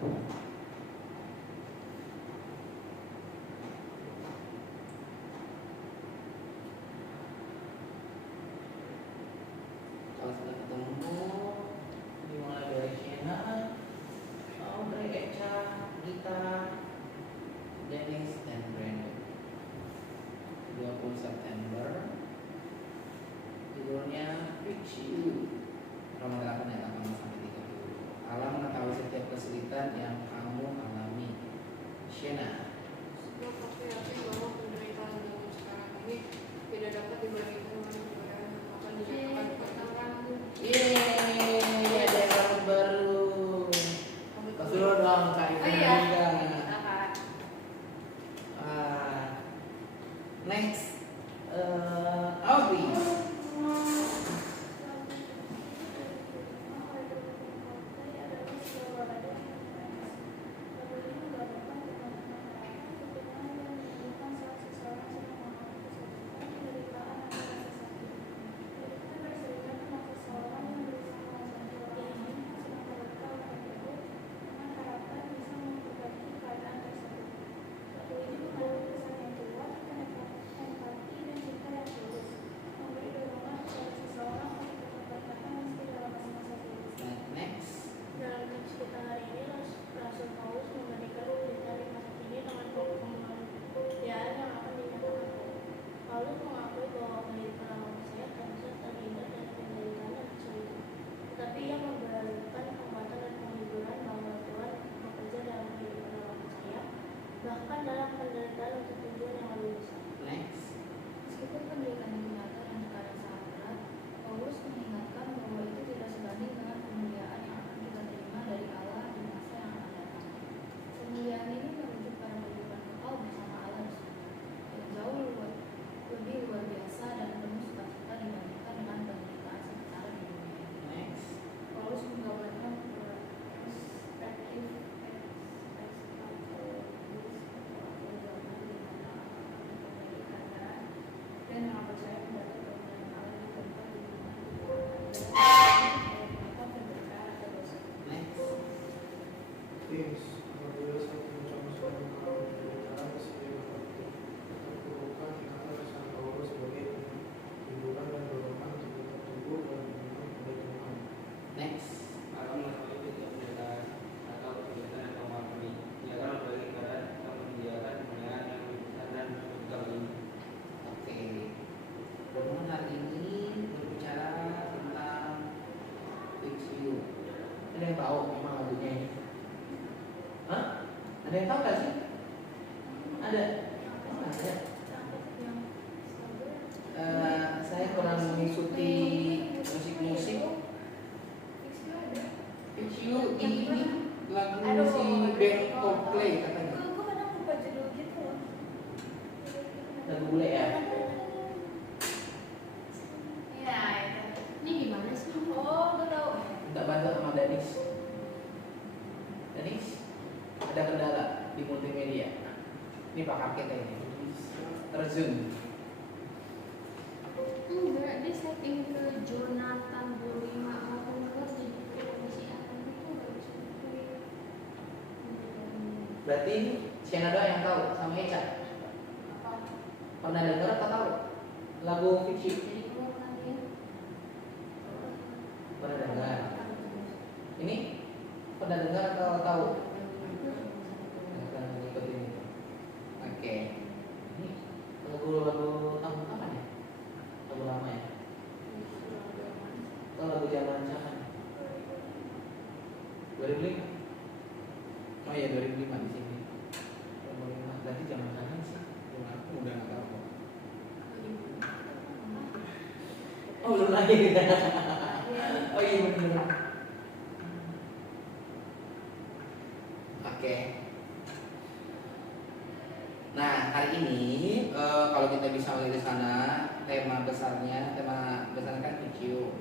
Kalau sudah ketemu, dimulai dari Shena, Audrey, Echa, Gita, Dennis, dan Brandon. 20 September, judulnya Reach You. Nomor 8 ya, 8 sampai 30. Allah mengetahui setiap kesulitan yang kamu alami. Shena. Sebab aku yakin bahwa penderitaan zaman sekarang ini tidak dapat dibandingkan dengan kemuliaan yang akan dinyatakan kepadamu. Yeay, ada yang baru. Suruh dong Kak Ina. Oh iya. Next, Audrey. Next. Dalam teks kita hari ini, Rasul Paulus membandingkan penderitaan di masa kini dengan kemuliaan yang akan dinyatakan. Paulus mengakui bahwa penderitaan manusia terasa terindah dan penderitaan yang kesulitan. Tetapi ia memberikan penguatan dan penghiburan bahwa Tuhan bekerja dalam kehidupan manusia, bahkan dalam penderitaan untuk tujuan yang lebih besar. Next. Meskipun penderitaan itu nyata dan sekarang sangat berat, Paulus mengingatkan bahwa itu tidak sebanding dengan kemuliaan yang akan kita terima dari Allah di masa yang akan datang. Kemuliaan ini merujuk pada kehidupan kekal bersama Allah di surga, yang jauh lebih luar biasa dan penuh sukacita dibandingkan dengan penderitaan sementara di dunia ini. Next. Paulus menggambarkan perspektif dan yang percaya mendapat kemuliaan Allah di tempat di mana mereka penderitaan atau dosa. Next. James, apabila satu bersama-sama mengalami penderitaan sebagai berbakti, terpurukkan ikatan kesan Paulus sebagai hiburan dan dorongan untuk tetap tumbuh dan beriman pada Tuhan. Next. Allah mengetahui setiap penderitaan atau kesulitan yang kamu alami. Ia akan membagi keadaan atau menyediakan kemuliaan yang lebih besar dan lebih ini. Oke. Renungan hari ini berbicara tentang Fix You. Ada yang tahu memang lagunya ini? Hah? Ada yang tahu nggak sih? Ada? Oh, ada. Saya kurang mengikuti musik-musik. Fix You ini lagu si band Coldplay katanya. Gue kadang lupa judul gitu loh. Lagu bule ya. Ya, itu. Ini gimana sih? Oh, gue tahu. Minta bantu sama Danis. Danis, ada kendala di multimedia. Ini pakai kita ini. Terjun. Enggak, dia setting ke Jonathan Burima maupun ke kondisi apa itu nggak bisa dipilih. Berarti Sienna doang yang tahu sama Eca. Apa? Pernah dengar atau tahu lagu Fix You? Jadi kamu pernah lihat? Pernah dengar. Ini pernah dengar atau tahu? Pernah ngikutin itu. Oke. Ini lagu tahun kapan ya? Lagu lama ya? Atau lagu zaman 2005? Oh iya 2005 di sini. 2005 berarti zaman kapan sih? Aku udah nggak tahu. Oh belum lahir. Oh iya benar. Oke. Nah hari ini kalau kita bisa melihat di sana tema besarnya kan video.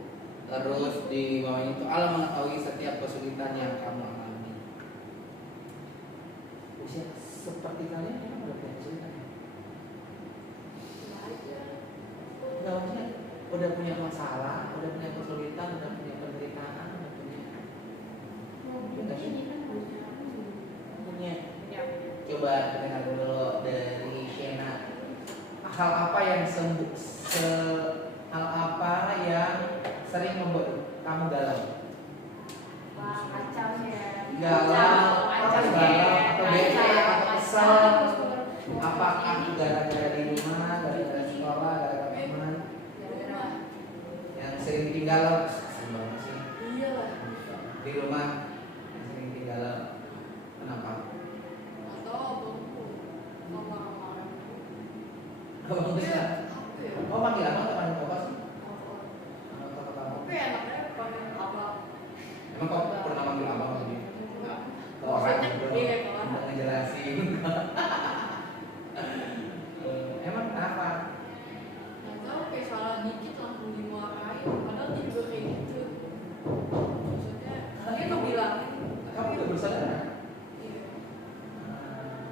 Terus di bawahnya itu Allah mengetahui setiap kesulitan yang kamu alami. Usia seperti kalian memang udah punya kesulitan. Enggak maksudnya udah punya masalah, udah punya kesulitan, udah punya penderitaan, udah punya. Ini kan harusnya Coba dengar dulu dari Shena. Hal apa yang hal apa yang sering membuat kamu galau? Wah, kacau ya. Galau, Kacau atau ya. galau, atau bete, Kacau, atau kesel. kacau. Apakah gara-gara di rumah, gara-gara sekolah, gara-gara teman Gara-gara yang sering ditinggal? Kesel banget sih. iya lah. Di rumah yang sering ditinggal. Kenapa? Atau abangku mau marah-marah. Abang bisa. Apa ya? Oh, panggil abang atau panggil bapak sih? Apa? Atau kamu? Tapi enaknya panggil abang. Emang kau pernah panggil abang tadi? Enggak. Ke orang Maksudnya, iya, ke orang. untuk ngejelasin. Emang kenapa? Nggak tahu kayak salah dikit langsung dimarahin. Padahal dia juga kayak gitu. Maksudnya dia ngebilangin. Kamu udah bersaudara? Iya.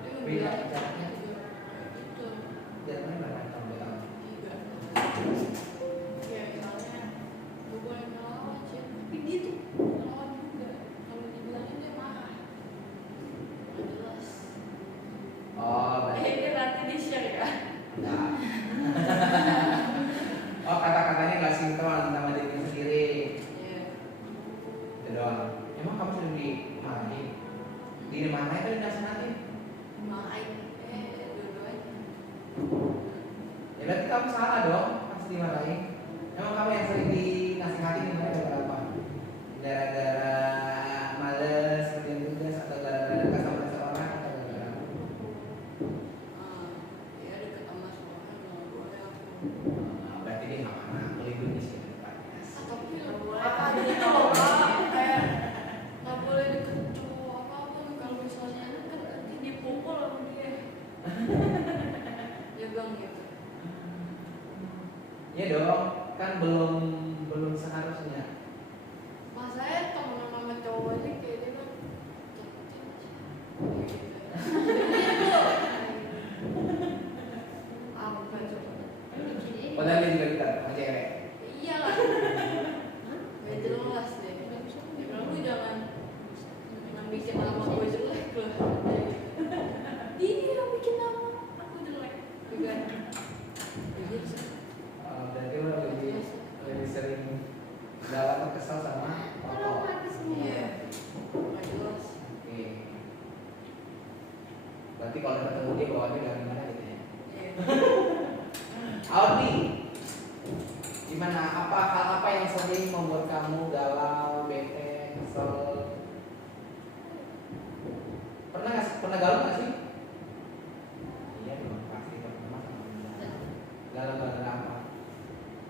Dia Beda ngebilangin jaraknya. juga kayak gitu. Jaraknya berapa tahun beda? Tiga. Ya misalnya gue boleh ngelawan sih, tapi dia tuh ngelawan juga. Kalau dibilangin dia marah. Nggak jelas. Oh, berarti Ini nanti di share ya. enggak. Oh, kata-katanya nggak sinkron sama diri sendiri. Iya. Itu doang. Emang kamu sering dimarahin? Dimarahin atau dinasehatin? Marahin. Dua-duanya. Ya berarti kamu salah dong pas dimarahin. Emang kamu yang sering dinasehati gimana gara-gara apa? Gara-gara males kerjain tugas atau gara-gara dekat sama seseorang atau gara-gara apa? Ya deket sama seorang nggak boleh aku. Berarti dia nggak pernah melindungi sih depannya. Tapi Nggak boleh. gitu loh Kak. Kayak nggak boleh deket cowok apapun. Kalau misalnya deket nanti dipukul sama dia. Dia bilang gitu. Iya dong, kan belum seharusnya. Mas saya temen sama cowok aja kayak dia bilang apa coba? Padahal dia juga dekat sama cewek. Iya lah. Gak jelas deh. Dia bilang lu jangan bikin nama gue jelek loh. Dia yang bikin nama aku jelek juga. Jadi Berarti lo lebih sering galau atau kesal sama Kalau orang. mati semua. iya. Gak jelas. Oke. Berarti kalau ketemu dia bawaannya dari mana gitu ya? Iya. Audi, gimana? Hal apa yang sering membuat kamu galau, bete, kesel? Pernah galau nggak sih? Iya dong, pasti pernah sama. Galau gara-gara apa?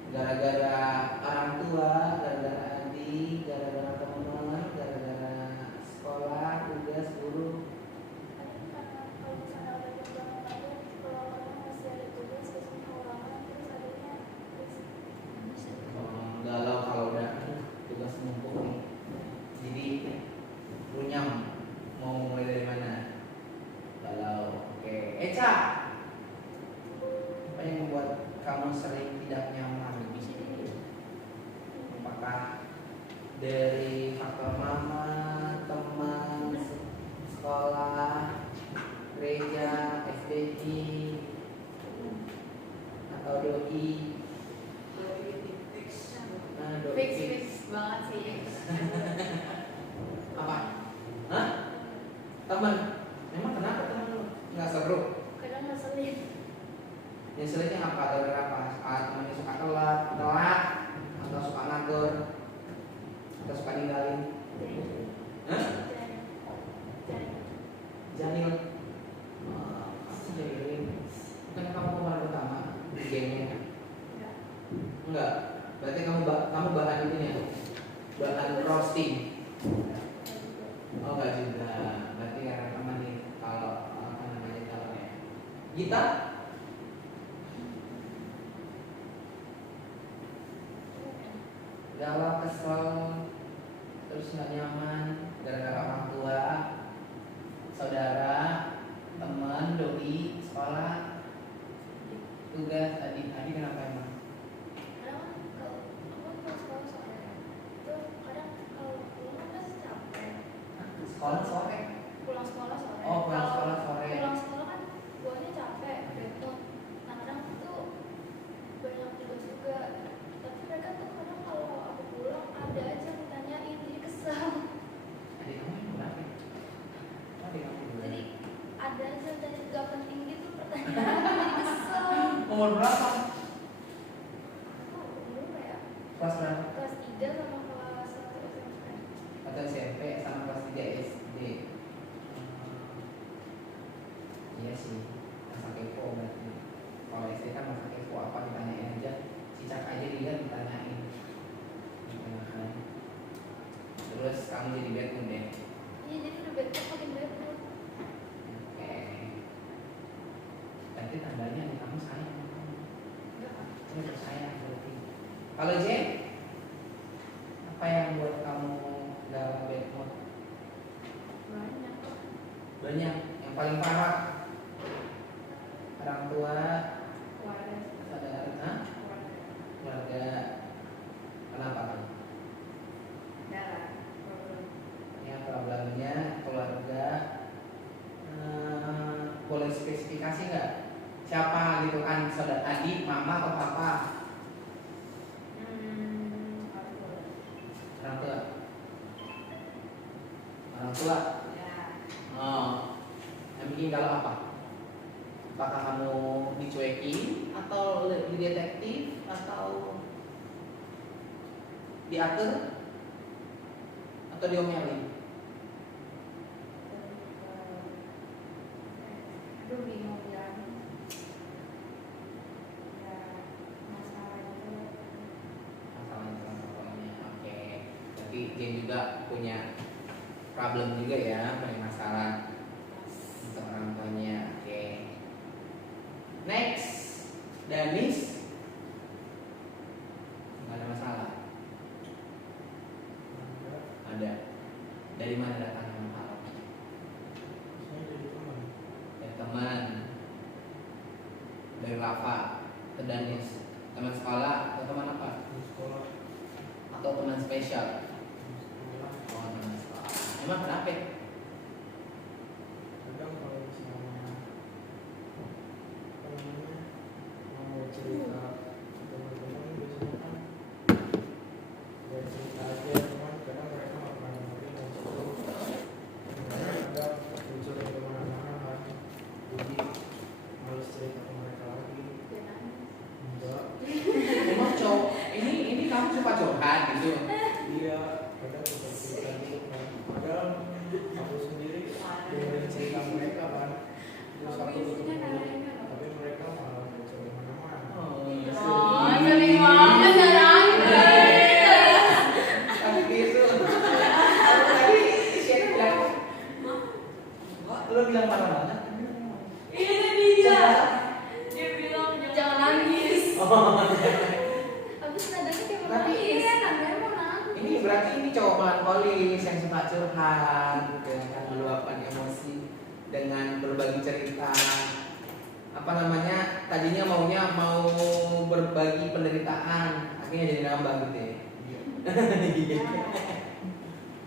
Gara-gara orang tua, gara-gara adik, gara-gara teman, gara-gara sekolah, tugas, guru. Kalau misalnya ada yang kalau orang masih ada tugas biasanya ulangan terus adanya Galau kalau udah tugas numpuk nih, jadi runyam mau mulai dari mana? Galau. Oke, Eca, apa yang membuat kamu sering tidak nyaman? Apakah dari faktor mama, teman, sekolah, gereja, SBY, atau doi? Nah, doi Fix banget sih. apa? Hah? Teman? Emang kenapa teman lu? Nggak seru? kadang ngeselin. Nyeselinnya apa? Gara-gara apa? Temannya suka telat, atau suka nganggur, atau suka ninggalin? Hah? Jahil? Pasti jahilin. Bukan kamu pemeran utama di gengnya? Enggak. Berarti kamu bahan itu ya? Bahan roasting. Oh enggak juga. Berarti karena teman nih kalau apa namanya calonnya. Gita? Galau, kesel, terus nggak nyaman gara-gara orang tua, saudara, teman, doi, sekolah, tugas, adik kenapa emang? Kadang kalau aku kalau sekolah sore itu kadang kalau pulang kan capek. Sekolah sore? Pulang sekolah sore. Oh, pulang Kalau sekolah sore. Pulang juga. Tapi mereka tuh kadang kalau aku pulang ada aja yang ditanyain, jadi kesel. Adik kamu yang berapa? Adik kamu yang Jadi berapa? ada aja tanya gak penting gitu pertanyaan, jadi kesel. Umur berapa? Aku umur kayak Kelas berapa? kelas 3 sama kelas 1 SMP. Atau SMP sama kelas 3 SD. Iya sih, masa kepo berarti. Kalau SD kan masa kepo apa ditanyain aja, cicak aja dia ditanyain. Gitu kan. Terus kamu jadi bad mood deh. Iya jadi udah bad mood makin bad mood. Oke. Berarti tandanya nih kamu sayang sama kamu. Enggak kan? Kamu sayang berarti. Kalau Jen, apa yang buat kamu gak bad mood? Banyak kok. Banyak. Yang paling parah orang tua, Keluarga. saudara, keluarga. Kenapa kan? Darah. Problem. Ya problemnya keluarga. Boleh spesifikasi nggak? Siapa gitu kan? Saudara, adik, mama atau papa? Orang tua. Orang tua. Ya. Oh, yang bikin galau apa? Apakah kamu dicuekin atau lebih detektif atau diatur atau diomelin? Aduh bingung ya. Ya masalah itu. Masalah sama pokoknya. Oke. Berarti Jen juga punya problem juga ya, punya masalah untuk orang tuanya. Oke. Next, Danis. Nggak ada masalah. Ada. Dari mana datangnya masalah? Saya jadi teman. Dari teman. Dari Rafa ke Danis. Teman sekolah atau teman apa? Di sekolah. Atau teman spesial? Di sekolah. Oh, teman sekolah. Emang kenapa? Kadang kalau misalnya apa namanya mau cerita ke teman-teman biasanya kan ya cerita aja, cuman kadang mereka nggak pernah dengerin dan itu kadang muncul dari kemana-mana kan, jadi males cerita ke mereka lagi. Ya nangis. Enggak, Emang cowok ini kamu suka curhat gitu? dia kadang suka cerita gitu kan, padahal aku sendiri dengerin cerita mereka kan, terus aku tutup mulut, tapi mereka malah baca kemana-mana. Oh, sering banget nangis. Tapi gitu. Tadi siapa bilang? Lo bilang parah banget. Ini dia. Dia bilang jangan nangis. Habis nadanya kayak mau Tapi nangis. Iya nadanya mau nangis. Ini berarti ini cowok melankolis yang suka curhat, gitu ya kan, meluapkan emosi dengan berbagi cerita. Apa namanya? Tadinya maunya mau berbagi penderitaan, akhirnya jadi nambah gitu ya.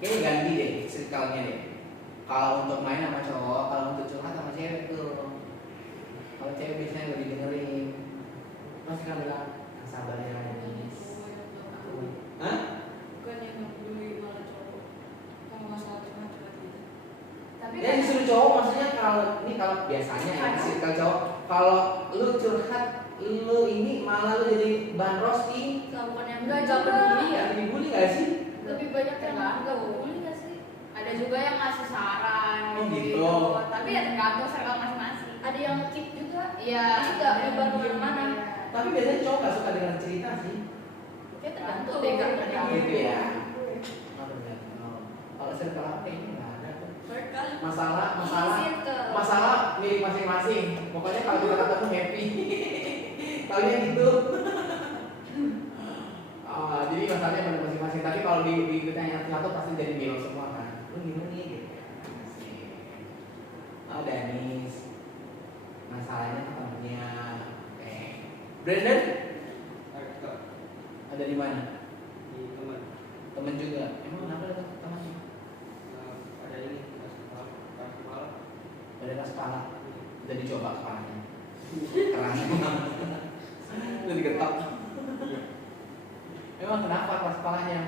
Kayaknya ganti deh circle-nya deh. Kalau untuk main sama cowok, kalau untuk curhat sama cewek tuh. Kalau cewek biasanya lebih dengerin. Pasti kan bilang, "Ah, sabar ya Danis." Hah? Bukan yang nggak peduli malah cowok. Kalau masalah curhat-curhat gitu. Tapi Ya disuruh cowok maksudnya kalau biasanya ya circle cowok, kalau lu curhat lu ini malah lu jadi bahan roasting. bukan yang Enggak juga. peduli ya. Jadi dibully gak sih? Lebih banyak yang Tergantung. nggak peduli nggak sih? Ada juga yang ngasih saran Oh, gitu. Tapi ya tergantung circle masing-masing. Ada yang keep juga. Iya. Jadi nggak ada yang nyebar diem. kemana-mana. Iya. Tapi biasanya cowok gak suka dengar cerita sih. Ya tergantung. Tergantung. Gitu ya. Oh, tergantung. Kalau circle apa ini nggak ada tuh. Circle. Masalah milik masing-masing. Pokoknya kalau kita ketemu happy. Taunya gitu. Jadi masalahnya pada masing-masing. Tapi kalau ditanya satu pasti jadi bilang semua kan. Lu gimana nih? Gitu. Asik. Oh Danis. Masalahnya temennya. Oke. Brandon ada di mana? di teman Temen juga. Emang kenapa ada teman? ada ini keras kepala Ada keras kepala. Udah dicoba kepalanya. Keras. Itu digetok. Memang kenapa keras kepalanya?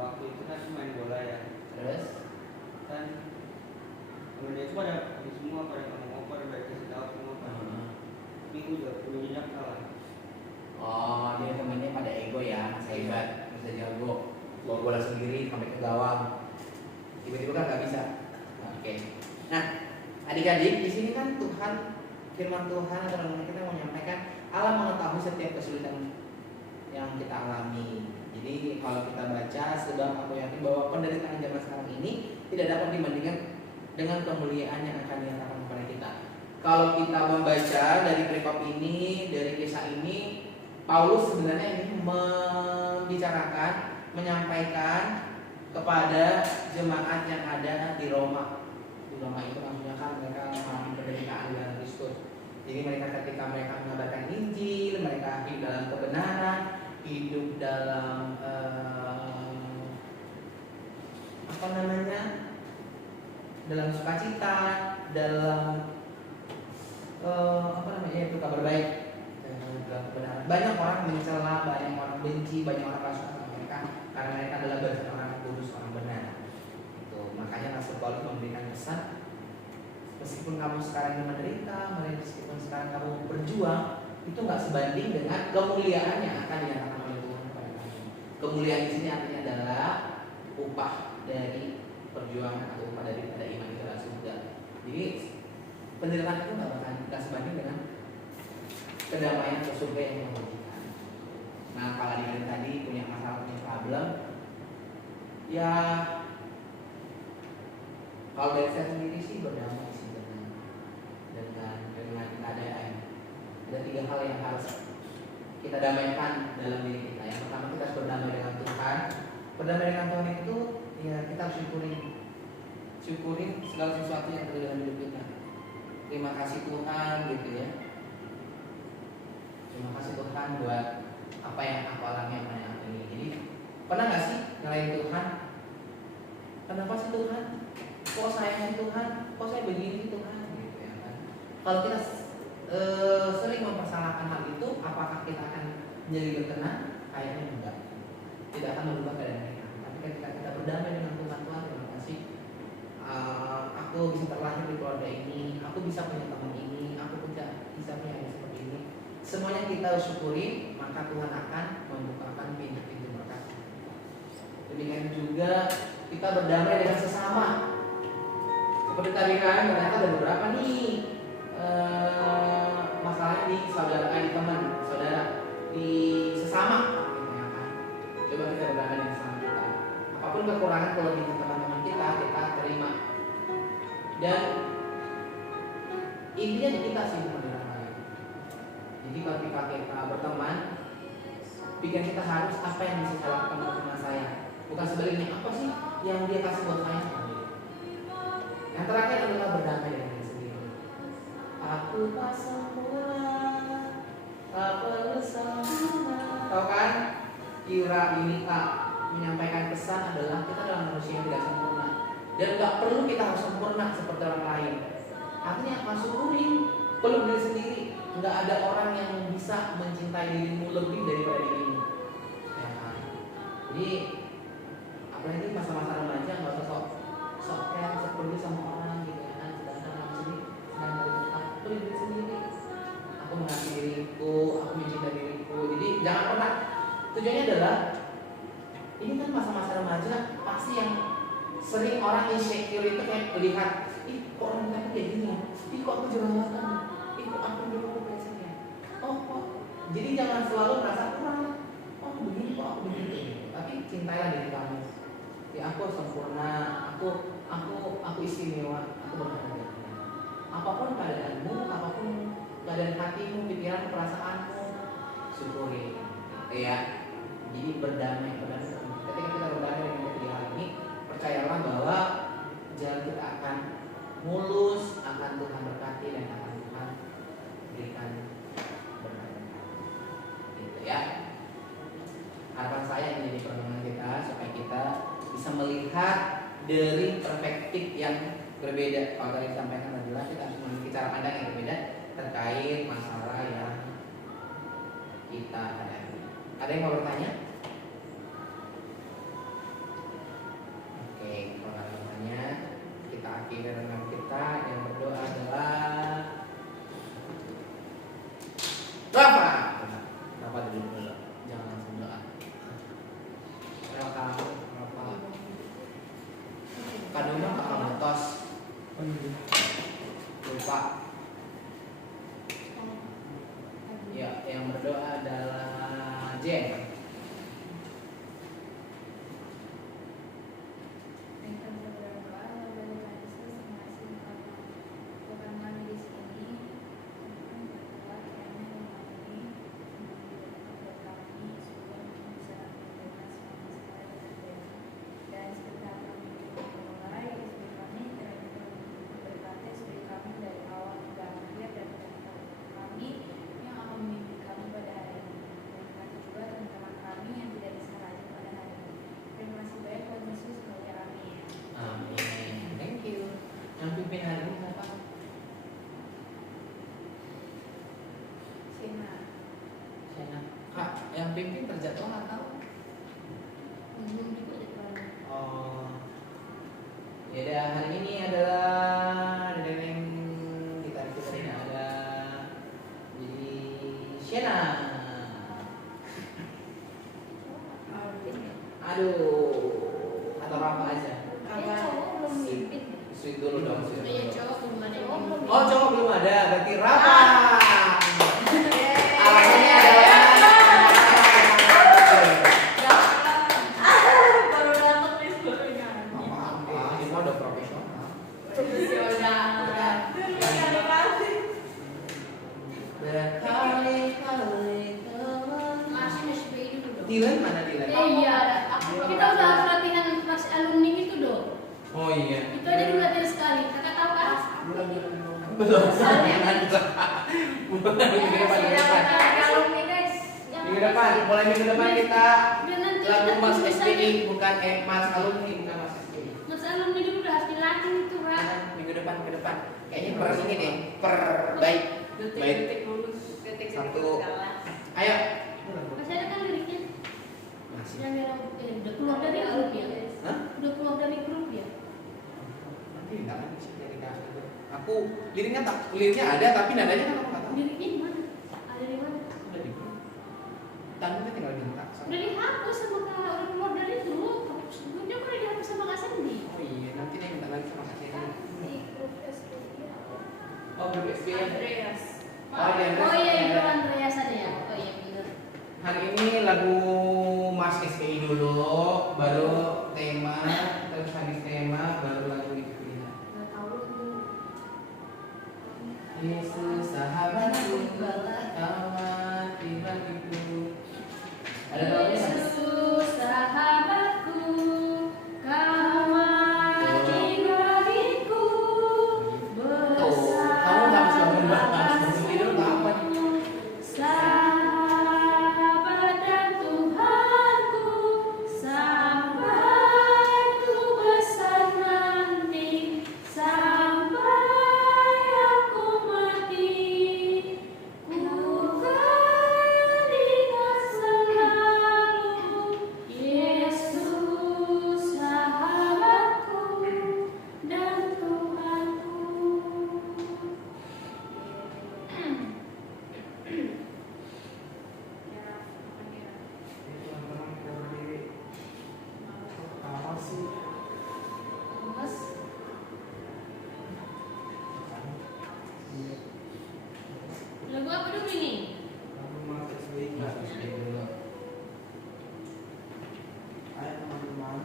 Waktu itu kan main bola ya, Terus kan temen-temen itu pada habis semua, pada ngomong pada kasih tahu semua kan. Tapi gue udah jenjak kalah. oh, dia temennya pada ego ya, masa hebat, masa jago, bawa bola sendiri sampai ke gawang. Tiba-tiba kan nggak bisa. Oke. Nah, adik-adik di sini kan Tuhan, firman Tuhan atau kita mau menyampaikan Allah mengetahui setiap kesulitan yang kita alami. Jadi kalau kita baca, sebab aku yakin bahwa penderitaan zaman sekarang ini tidak dapat dibandingkan dengan kemuliaan yang akan dinyatakan kepada kita. Kalau kita membaca dari perikop ini, dari kisah ini, Paulus sebenarnya ini membicarakan, menyampaikan kepada jemaat yang ada di Roma. Di Roma itu maksudnya kan mereka mengalami penderitaan dalam Kristus. Jadi mereka ketika mereka mengabarkan Injil, mereka hidup dalam kebenaran, hidup dalam dalam sukacita, dalam itu kabar baik, dalam kebenaran. Banyak orang mencela, banyak orang benci, banyak orang gak suka sama mereka karena mereka adalah barisan orang kudus, orang benar. Itu makanya Rasul Paulus memberikan pesan, meskipun kamu sekarang ini menderita, meskipun sekarang kamu berjuang, itu nggak sebanding dengan kemuliaan yang akan dinyatakan oleh Tuhan kepada kamu. Kemuliaan di sini artinya adalah upah dari perjuangan atau upah daripada iman itu adalah surga. Jadi penderitaan itu nggak sebanding dengan kedamaian atau surga yang menjanjikan. Nah, kalau adik tadi punya masalah, punya problem, ya kalau dari saya sendiri sih berdamai sih dengan keadaan. Ada 3 hal yang harus kita damaikan dalam diri kita. Yang pertama, kita harus berdamai dengan Tuhan. Berdamai dengan Tuhan itu ya kita harus syukurin segala sesuatu yang terjadi dalam hidup kita. Terima kasih Tuhan gitu ya. Terima kasih Tuhan buat apa yang aku alami, apa yang aku ini. Jadi pernah nggak sih nyalain Tuhan? Kenapa sih Tuhan? Kok saya sih Tuhan? Kok saya begini sih Tuhan? Gitu ya kan. Kalau kita sering mempersalahkan hal itu, apakah kita akan menjadi berkenan? Kayaknya enggak. Tidak akan merubah keadaan kita. Tapi ketika kita berdamai dengan Tuhan, terima kasih. Aku bisa terlahir di keluarga ini, aku bisa punya teman ini, aku bisa punya yang seperti ini. Semuanya kita syukuri, maka Tuhan akan membukakan pintu-pintu berkat. Demikian juga kita berdamai dengan sesama. Seperti tadi kan, ternyata ada beberapa nih masalahnya di saudara, di teman, saudara, di sesama, gitu ya kan. Coba kita berdamai dengan sesama kita. Apapun kekurangan kelebihan teman-teman kita terima. Dan intinya di kita sih bukan di orang lain. Jadi ketika kita berteman, pikiran kita harus apa yang bisa saya lakukan untuk teman saya, bukan sebaliknya apa sih yang dia kasih buat saya. Yang terakhir adalah berdamai dengan diri sendiri. Aku tak sempurna, tak perlu sempurna. Tahu kan? Kira Yunita menyampaikan pesan adalah kita adalah manusia yang tidak sempurna dan nggak perlu kita harus sempurna seperti orang lain. Artinya apa? Syukurin peluk diri sendiri. Nggak ada orang yang bisa mencintai dirimu lebih daripada dirimu. Ya kan? Jadi apalagi masa-masa remaja nggak usah sok care, sok peduli sama orang gitu ya kan. Sedangkan aku sendiri sedang berjuang peluk diri sendiri. Aku mengasihi diriku, aku mencintai diriku. Jadi jangan pernah, tujuannya adalah ini kan masa-masa remaja pasti yang sering orang insecure itu kayak melihat, ih kok orang kayak gini ya, ih kok aku jerawatan ya, ih kok aku dulu biasanya ya, kok. Jadi jangan selalu merasa kurang, oh begini kok aku begitu. Tapi cintailah diri kamu. Ya aku sempurna, aku istimewa, aku berharga. Apapun keadaanmu, apapun keadaan hatimu, pikiran, perasaanmu, syukuri. Ya. Jadi berdamai. Ketika kita berdamai dengan ketiga hal ini, percayalah bahwa jalan kita akan mulus, akan Tuhan berkati dan akan Tuhan berikan berkat. Gitu ya. Harapan saya ini jadi pertemuan kita supaya kita bisa melihat dari perspektif yang berbeda. Kalau tadi disampaikan adalah kita harus memiliki cara pandang yang berbeda terkait masalah yang kita hadapi. Ada yang mau bertanya? Oke, kalau ada yang bertanya, kita akhiri renungan kita. Yang berdoa adalah Rafa. Rafa dulu. Jangan langsung doa. Rafa. Kadonya kakak motos. Lupa. Ya, yang berdoa adalah Jen. Amin. Thank you. Yang pimpin hari ini siapa? Sena. Kak, yang pimpin terjadwal atau? Belum juga jadwalnya. Oh. Ya udah, hari ini adalah yang kita ini ada jadi Shena. Aduh, atau Rafa aja. Sweet dulu dong, sweet Kayaknya dulu. cowok belum ada yang Oh, cowok belum ada, berarti Rafa. Alasannya adalah baru datang nih sebelumnya. apa? Ini mah udah profesional. Berkali-kali Masih SPI dulu dong. Dylan mana Dylan? Iya, kita udah latihan pas alumni itu dong. Oh iya. Itu aja dulu latihan sekali. Kakak tahu kan? Belum. Minggu depan, Alumni guys. minggu depan, mulai minggu depan kita Dan nanti lagu kita Mas bisa SPI, bukan Mas alumni, bukan Mas SPI. Mas alumni dulu udah harus dilatih itu, Ra. Minggu depan, kayaknya per ini deh, per baik. Detik-detik dulu. Detik-detik Satu. kalah. Ayo. Masih ada kan liriknya? Masih. Yang udah keluar dari grup ya? Hah? Udah keluar dari grup ya? Nanti enggak kan bisa jadi kasih. Aku liriknya ada tapi nadanya kan aku nggak tahu. Liriknya di mana? Ada di mana? Udah di grup. Tanggalnya tinggal minta. Udah dihapus sama Kak, udah keluar dari grup. Grupnya kan udah dihapus sama Kak Sandy. Oh iya, nanti dia minta lagi sama Kak Sena. Di grup SPI Oh, grup SPI. Andreas. Oh, di Andreas. Oh iya, itu Andreas ada ya? Oh iya, bener. Hari ini lagu Mas SPI dulu, baru tema, terus habis tema, baru lagu itu. Nggak tahu tuh. Yesus sahabatku, kawan pribadiku. Ada lagunya nggak? Yesus sahabatku, kawan pribadiku, Kamu nggak bisa membahas itu apa nih? sahabat dan Tuhanku, sampai ku besar nanti, sampai aku mati, ku kan ingat selalu Yesus sahabatku dan Tuhanku. Teman-teman kita berdiri. Apa sih? Mas, lagu apa dulu ini? Lagu Mas SBY. Mas SPI dulu. Ayo teman-teman.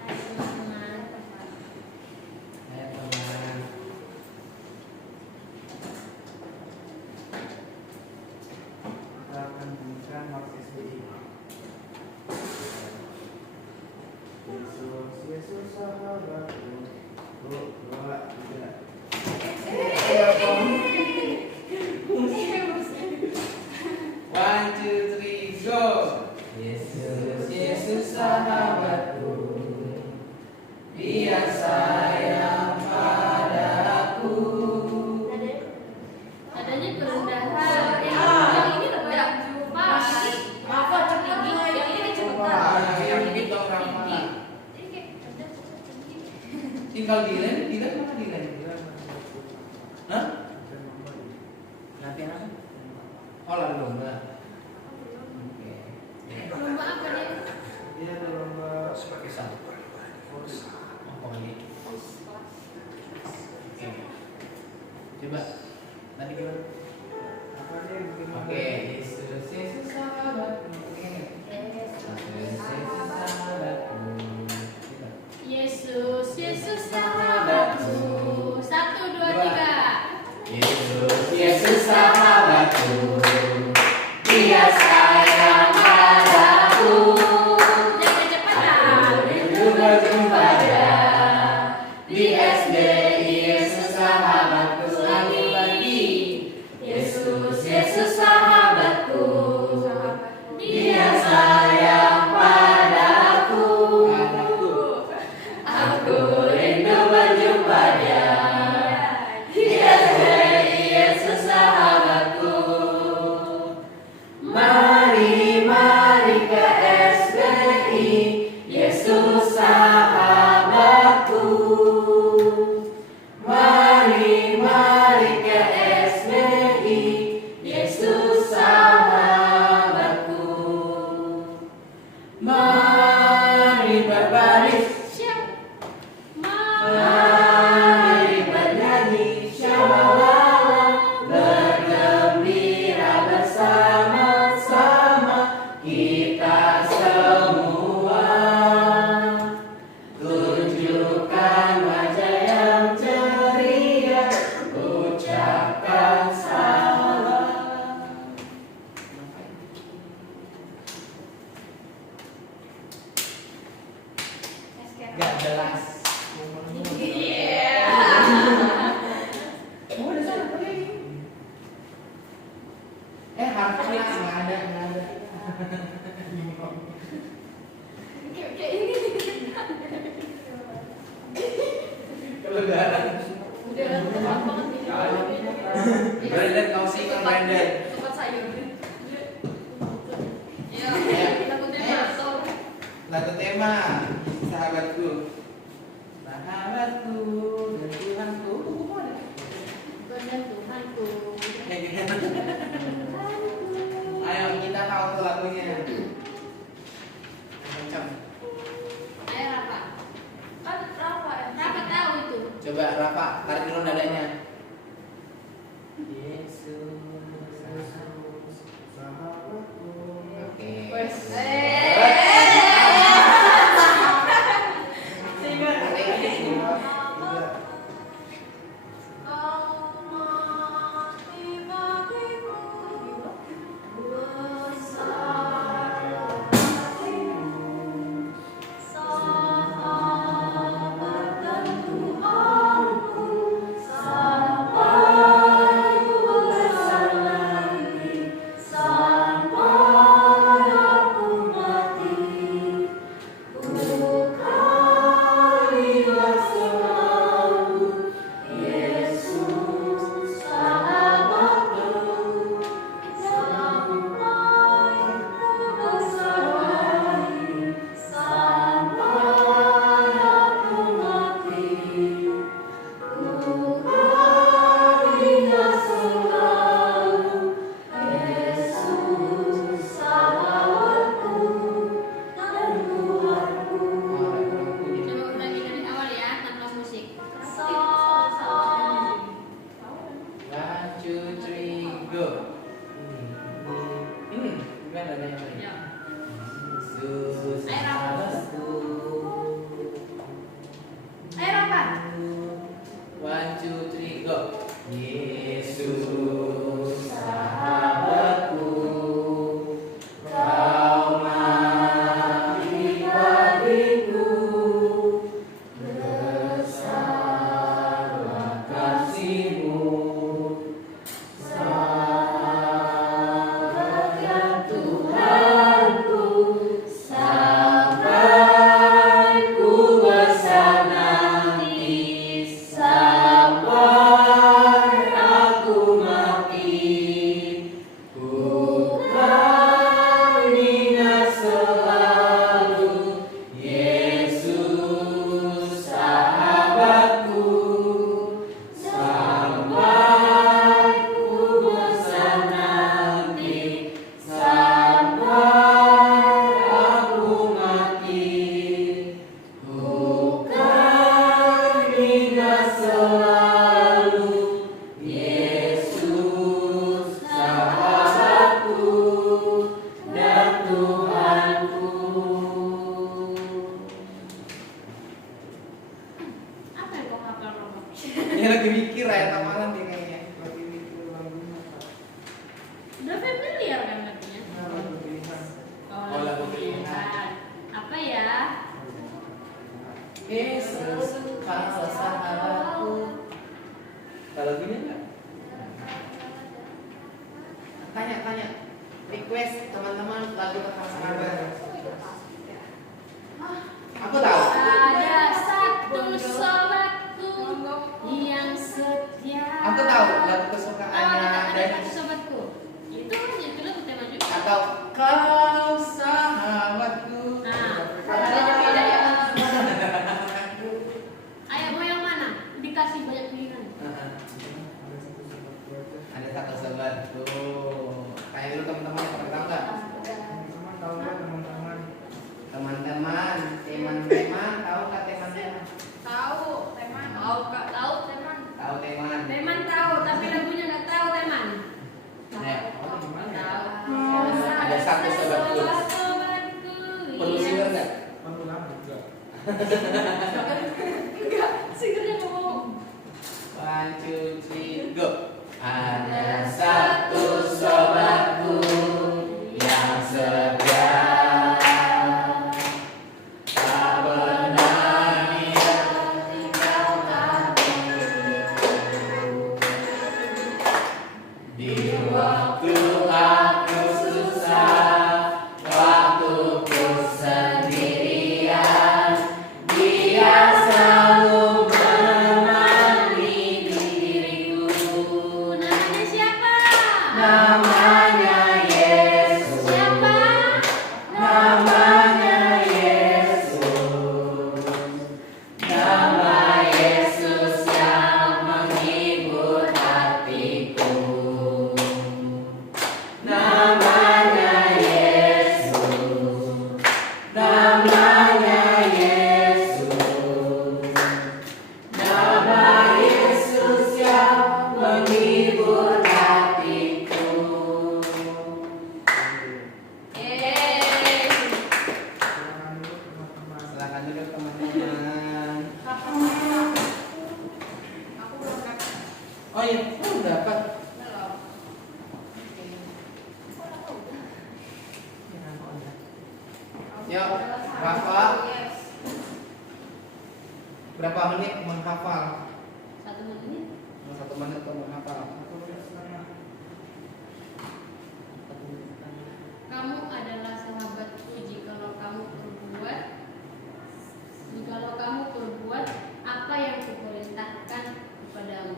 Hai teman-teman. Ayo teman. Kita akan bunyikan Mas SBY. Yesus, Yesus sahabatku. 1, 2, 3. One, two, three, go. Yesus, Yesus sahabatku, Dia sayang padaku. Adanya kerendahan. Yang ini lebih Pak. Rafa Tinggal Dilan mana Dilan? Hah? Latihan apa? Oh, lari lomba. Oke. Lomba apa nih? Dia ada lomba Bisa. volley. Oh, ini. Oke. Coba. Tadi gimana? Apa dia yang bikin lomba? Oke, Yesus, Yesus sahabatku. Yesus, sahabatku. Yesus, Yesus sahabatku. 1, 2, 3. Yesus, Yesus sahabatku. Dia sayang padaku. Jangan cepat. Rindu berjumpa dia. Di SD, Yesus sahabatku. Lagi. Yesus, Yesus sahabatku. Dia sayang padaku. Aku rindu berjumpa dia. Dia jadi Yesus sahabatku. Mari, mari ke SBI. Yesus sahabatku. Mari, mari ke SBI. Yesus sahabatku. Mari berbaris. Mari bernyanyi, syawala, bergembira bersama-sama kita semua. Tunjukkan wajah yang ceria, ucapkan salam. Gak jelas. Harusnya nggak ada. Kayak ini. Kelegaran. Udah tepat banget nih. Brandon, kau sih kan Brandon. Tempat sayur. Ya, lagu tema atau Lagu tema, sahabatku. Sahabatku dan Tuhanku. benar Tuhanku. Ayo kita tahu tuh lagunya. Macam. Ayo Rafa. Kan Rafa tahu itu. Coba Rafa, tarik dulu nadanya. Yesus, Sahabatku. Oke. Wes. Sampai ku bersama ingat selalu Yesus sahabatku dan Tuhanku. Apa yang kau hafal, Romo? Ini lagi mikir ayat amalan dia kayaknya. Lagi mikir lagunya Kak. Udah familiar kan lagunya? Nah, lagu pilihan. Oh, lagu pilihan. Apa ya? Yesus sahabatku. Kalau gini enggak? Tanya. Request teman-teman lagu tentang sahabat. Aku tahu. Ada satu sobatku yang setia. Aku tahu lagu Oh, kesukaannya ada Dennis. satu sobatku. Itu lagu tema juga. Atau kau sahabatku. Nah, ada beda ya. Ayo mau yang mana? Dikasih banyak pilihan. Ada satu sahabatku. Kayak dulu teman-teman yang pernah tahu nggak? Teman-teman tahu nggak teman-teman? Teman-teman tahu nggak teman-teman? Tahu teman. Tahu teman. Tahu teman. Teman tahu, tapi lagunya nggak tahu teman. Nah, Tahu. ada satu sobatku. Sobatku. Perlu singer nggak? Perlu lagu enggak? Enggak, singernya ngomong. 1, 2, 3, go. Ada satu sobatku yang setia, tak pernah dia tinggalkan di waktu aku susah, waktu ku sendirian, dia selalu menemani diriku. Namanya siapa? Namanya Yesus. Siapa? Namanya Yesus. Nama Yesus yang menghibur hatiku. Namanya Yesus. Namanya Yesus. Nama Yesus yang menghibur hatiku. Silakan Silakan dulu teman-teman. duduk teman-teman. Aku belum dapat. Oh iya, belum dapat. Belum. Yuk, Rafa. Berapa menit menghafal? 1 menit. 1 menit untuk menghafal. Aku lihat setengah. Kamu adalah sahabatku jikalau kamu perbuat apa yang kuperintahkan kepadamu.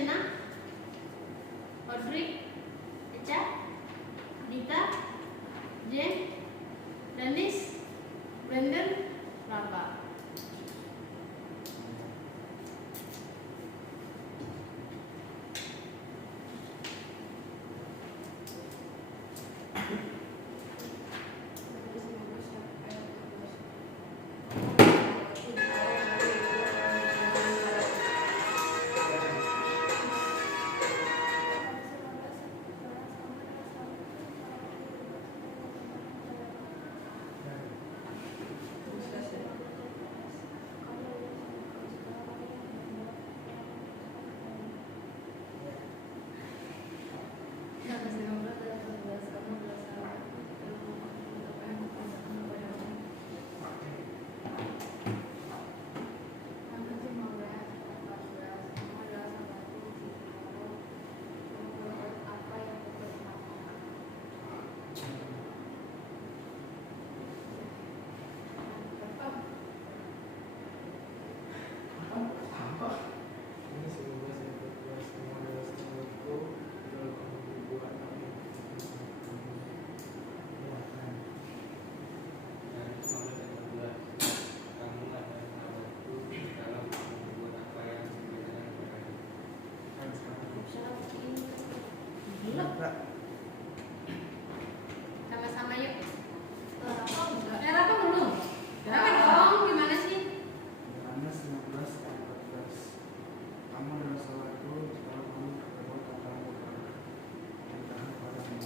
Sena, Audrey, Eca, Dita, Jen, Danis, Brandon, Raka. Sama-sama yuk. Apa belum? Kenapa dong? Gimana sih? Yohanes 15 ayat 14. Kamu adalah salahku kalau kamu berbuat apa yang bukan. Jangan padamu.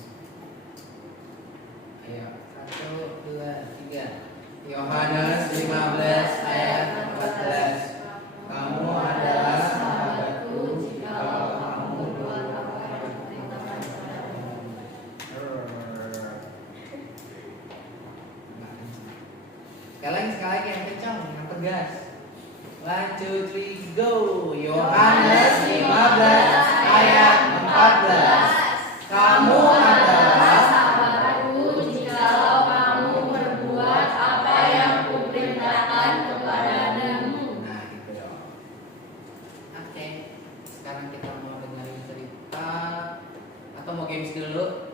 Ayo, 1, 2, 3. Yohanes 15 ayat 14. Kamu adalah sahabatku jikalau kamu berbuat apa yang kuperintahkan kepadamu. Sekali lagi yang kencang, yang tegas. 1, 2, 3, go. Yohanes 15 ayat 14. Kamu adalah sahabatku jikalau kamu berbuat apa yang kuperintahkan kepadamu. Nah, gitu dong. Oke. Sekarang kita mau dengerin cerita atau mau games dulu?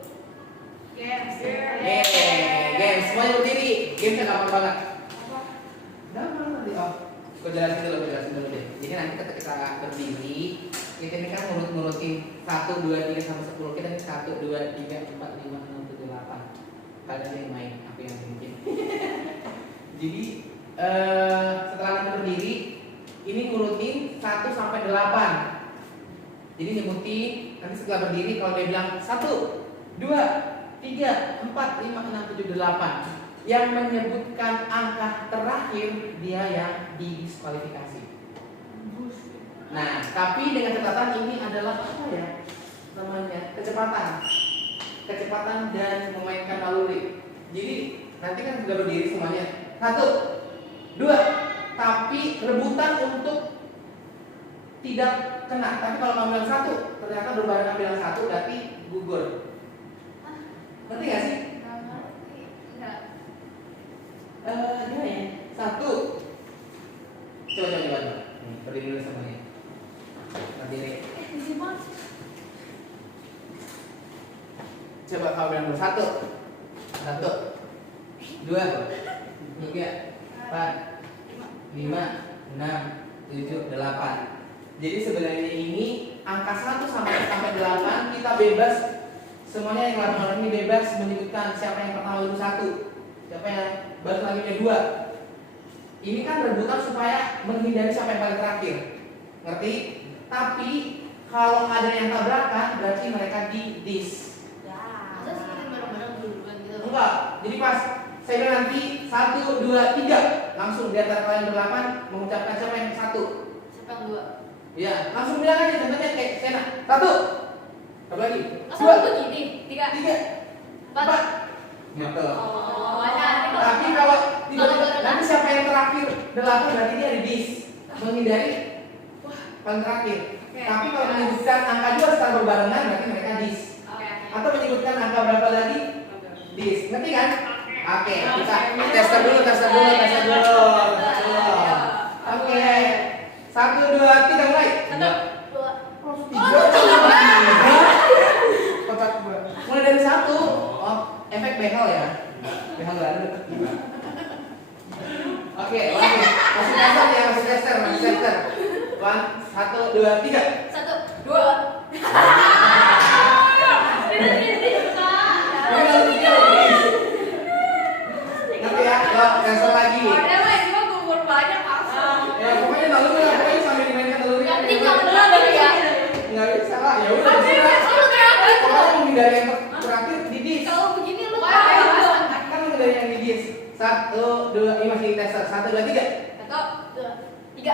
Games. Games. Semuanya berdiri. Gamesnya gampang banget. Gampang nanti. Oh, gue jelasin dulu deh. Jadi nanti ketika kita berdiri, kita ini kan ngurutin 1, 2, 3 sampai 10. Kita ini 1, 2, 3, 4, 5, 6, 7, 8. Kalian yang main, aku yang bikin. Jadi setelah kita berdiri, ini ngurutin 1 sampai 8. Jadi nyebutin nanti setelah berdiri kalau dia bilang 1, 2, 3, 4, 5, 6, 7, 8. Yang menyebutkan angka terakhir dia yang didiskualifikasi. Nah, tapi dengan catatan ini adalah apa ya namanya, kecepatan dan memainkan naluri. Jadi nanti kan sudah berdiri semuanya 1, 2, tapi rebutan untuk tidak kena. Tapi kalau kamu bilang 1, ternyata berbarengan bilang 1, berarti gugur. Ngerti gak sih? Gimana ya? 1. Coba. Berdiri dulu semuanya. Berdiri. Coba kau bilang dulu 1, 2, 3, 4, 5, 6, 7, 8. Jadi sebenarnya ini angka 1 sampai 8 kita bebas. Semuanya yang laporan ini bebas menyebutkan siapa yang pertama dulu 1, siapa yang baru lagi 2. Ini kan rebutan supaya menghindari siapa yang paling terakhir. Ngerti? Tapi kalau ada yang tabrakan berarti mereka di dis. Masa sih kita bareng-bareng duluan gitu? Enggak. Jadi pas saya bilang nanti 1, 2, 3 langsung di antara kalian ber-8 mengucapkan siapa yang 1. Siapa yang 2? Ya, langsung bilang aja contohnya kayak Sena. 1. Apa lagi? Masa 2, aku gini? 3, 4. Gitu. Oh, ada. Tapi kalau nanti siapa yang terakhir 8 berarti dia di dis. Menghindari paling terakhir. Oke. Tapi kalau menyebutkan angka 2 secara berbarengan berarti mereka dis. Oke. Atau menyebutkan angka berapa lagi? Dis. Ngerti kan? Oke, kita tes dulu. Oke. 1, 2, 3 mulai. 1, 2, magelan dulu. Oke, lanjut. Masih tester ya, masih tester. 1, 2, 3. 1, 2. Nanti ya, yuk tester lagi. Ada mah ini mah gugur banyak langsung. Ya pokoknya lalu lah, pokoknya sambil dimainkan dulu. Yang penting jangan benar ya. Nggak bisa lah, ya udah terserah. Kalau mau menghindari yang terakhir didis. Kalau begini lu Kan menghindari yang didis. 1, 2, ini masih tester. 1, 2, 3. 1, 2, 3.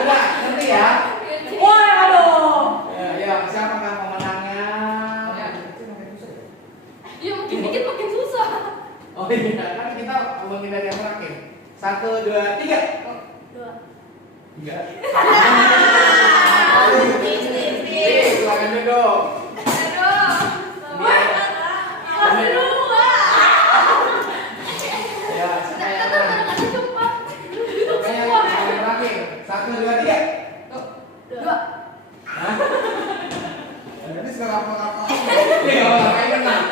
Udah, nanti ya. Wah, aduh. Ya, siapakah pemenangnya? Iya, makin dikit makin susah. Oh iya, kan kita menghindari yang terakhir. 1, 2, 3. 2. 3. Nih. Silakan duduk. Aduh. Ya, siapa yang menang? Pokoknya yang terakhir. 1, 2, 3. 2. Hah? Berarti suka apa-apa. Iya, makanya menang.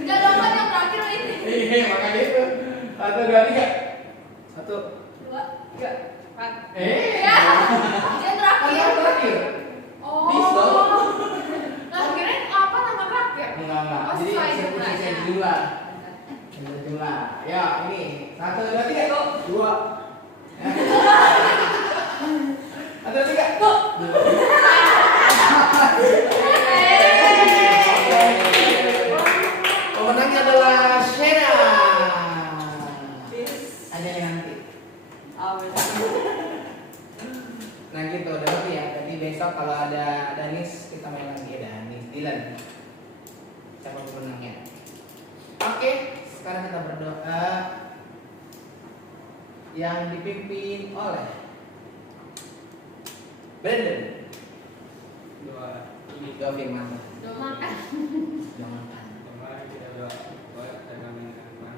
Enggak ada apa yang terakhir ini. Iya, makanya itu. 1, 2, 3. 1. 2, 3, 4. Ya. Dia Kan terakhir. yang terakhir. Oh. Bis dong. Terakhirnya apa nama terakhir? Enggak. Oh, Jadi sesuai eksekusi jumlahnya. jumlah. Jumlah. Ya, ini 1, 2, 3. 2. 1, 2, 3. Pemenangnya adalah Shena. Ada yang nanti. Nah gitu, udah ngerti ya. Jadi besok kalau ada Danis kita main lagi ya, Danis, Dylan. Siapa pemenangnya? Oke, sekarang kita berdoa yang dipimpin oleh Brandon. Doa firman. Makan. Doa makan. Kemarin kita doa dan kami akan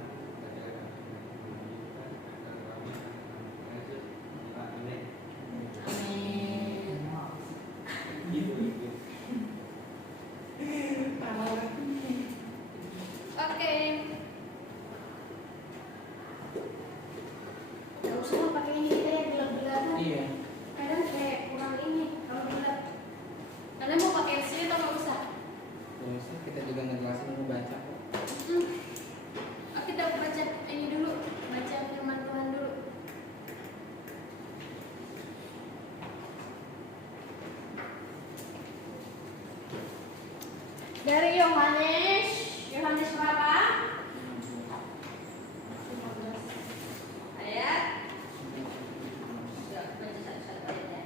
Amin. Amin. Gitu. Oke. Gak usah lah pakai ini kayak gelap-gelap. Iya. Kadang kayak kurang ini kalau gelap. Kalian mau pakai sini atau nggak usah? Terus kita juga ngejelasin mau baca kok. Kita baca ini dulu, baca firman Tuhan dulu. Dari Yohanes berapa? Ayat. Ya, baca satu-satu ayat ya.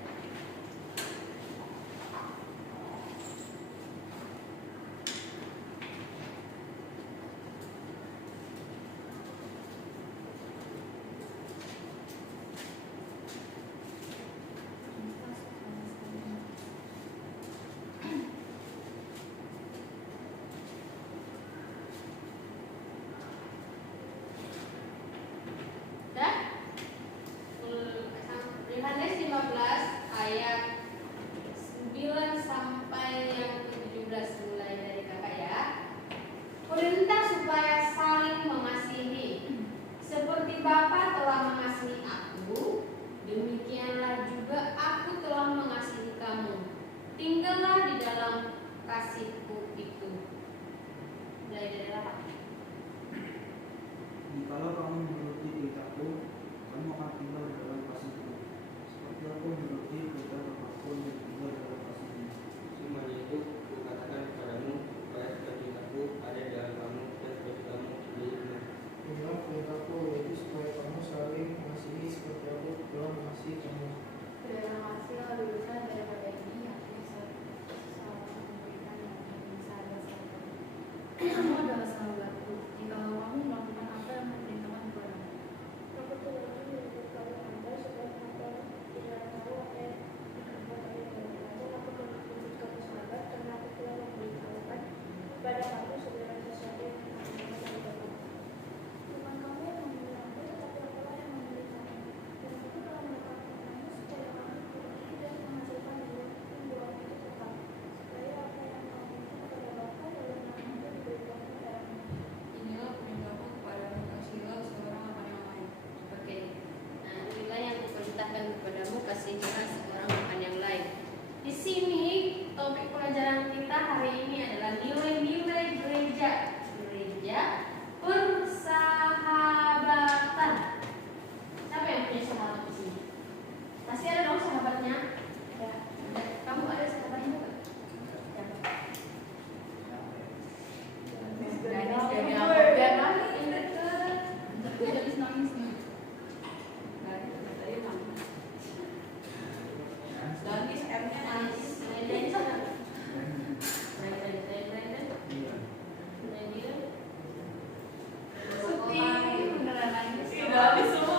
udah habis semua.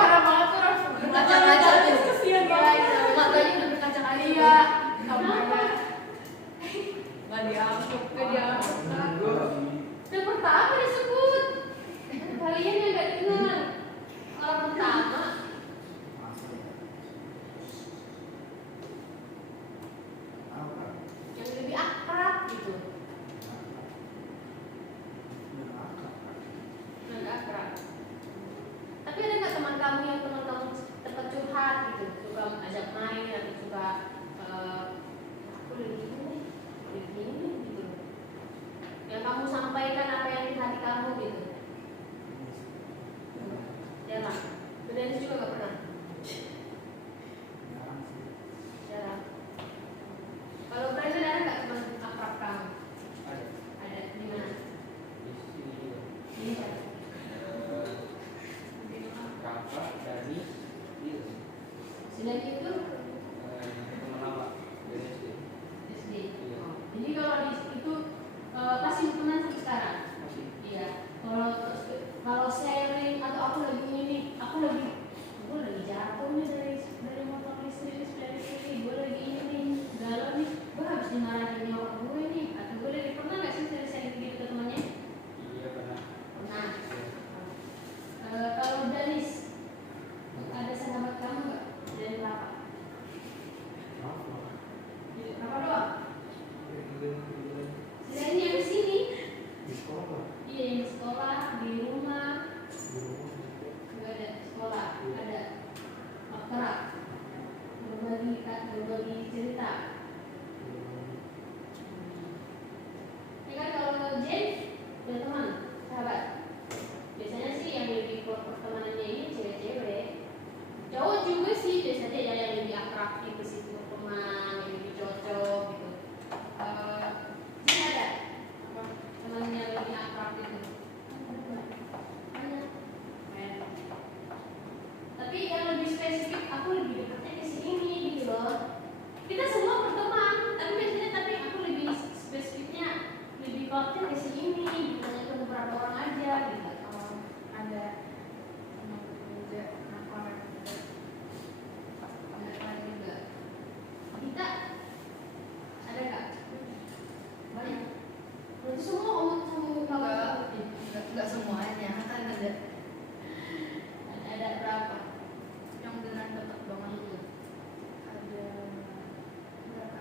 Parah banget tuh orang berkaca-kaca tuh. Kesian Gila, banget. gila. Matanya udah berkaca-kaca. Iya. Nggak diangkut. Yang pertama disebut. Kalian yang gak dengar. Orang pertama. Yang lebih akrab gitu. Lebih akrab. Tapi ada nggak teman kamu yang teman kamu tempat curhat gitu, suka ajak main atau suka aku lagi gini nih, gitu. Yang kamu sampaikan apa yang di hati kamu gitu. Jarang. Dennis juga nggak pernah. Jarang. Kalau Brandon ada nggak teman akrab kamu? Ada. Ada di mana? Di sini juga. Di mana? Rafa, Dani, Lil. Sudah itu Teman lama dari SD. SD. Iya. Oh. Jadi kalau di itu pasti teman sampai sekarang. Masih. Iya. Kalau sharing atau aku lagi jatuh nih dari motor listrik dari sini, gue lagi ini nih galau nih, gue habis dimarahin nyokap gue nih, atau gue lagi pernah nggak sih sharing gitu ke temannya? Iya pernah. Pernah. Kalau Danis, ada sahabat kamu nggak dari berapa? Berapa doang? Selain yang di sini? Di sekolah. Iya, yang di sekolah, di rumah. Nggak ada sekolah, ada akrab, berbagi cerita. Ya kan kalau Jen punya teman, sahabat. Biasanya sih yang lebih pertemanannya ini cewek-cewek. Cowok juga sih biasanya ya yang lebih akrab gitu sih teman, yang lebih cocok gitu. Jen ada apa teman yang lebih akrab gitu? Banyak. Tapi yang lebih spesifik aku lebih dekatnya ke sini gitu loh. Kita semua berteman, tapi biasanya aku lebih spesifiknya lebih klopnya ke sini gitu, hanya ke beberapa orang aja gitu. Ada teman kerja nakal juga. Ada lagi juga. Kita ada nggak? Banyak. Berarti semua kamu Nggak semuanya kan ada berapa? yang beneran deket banget. Ada berapa?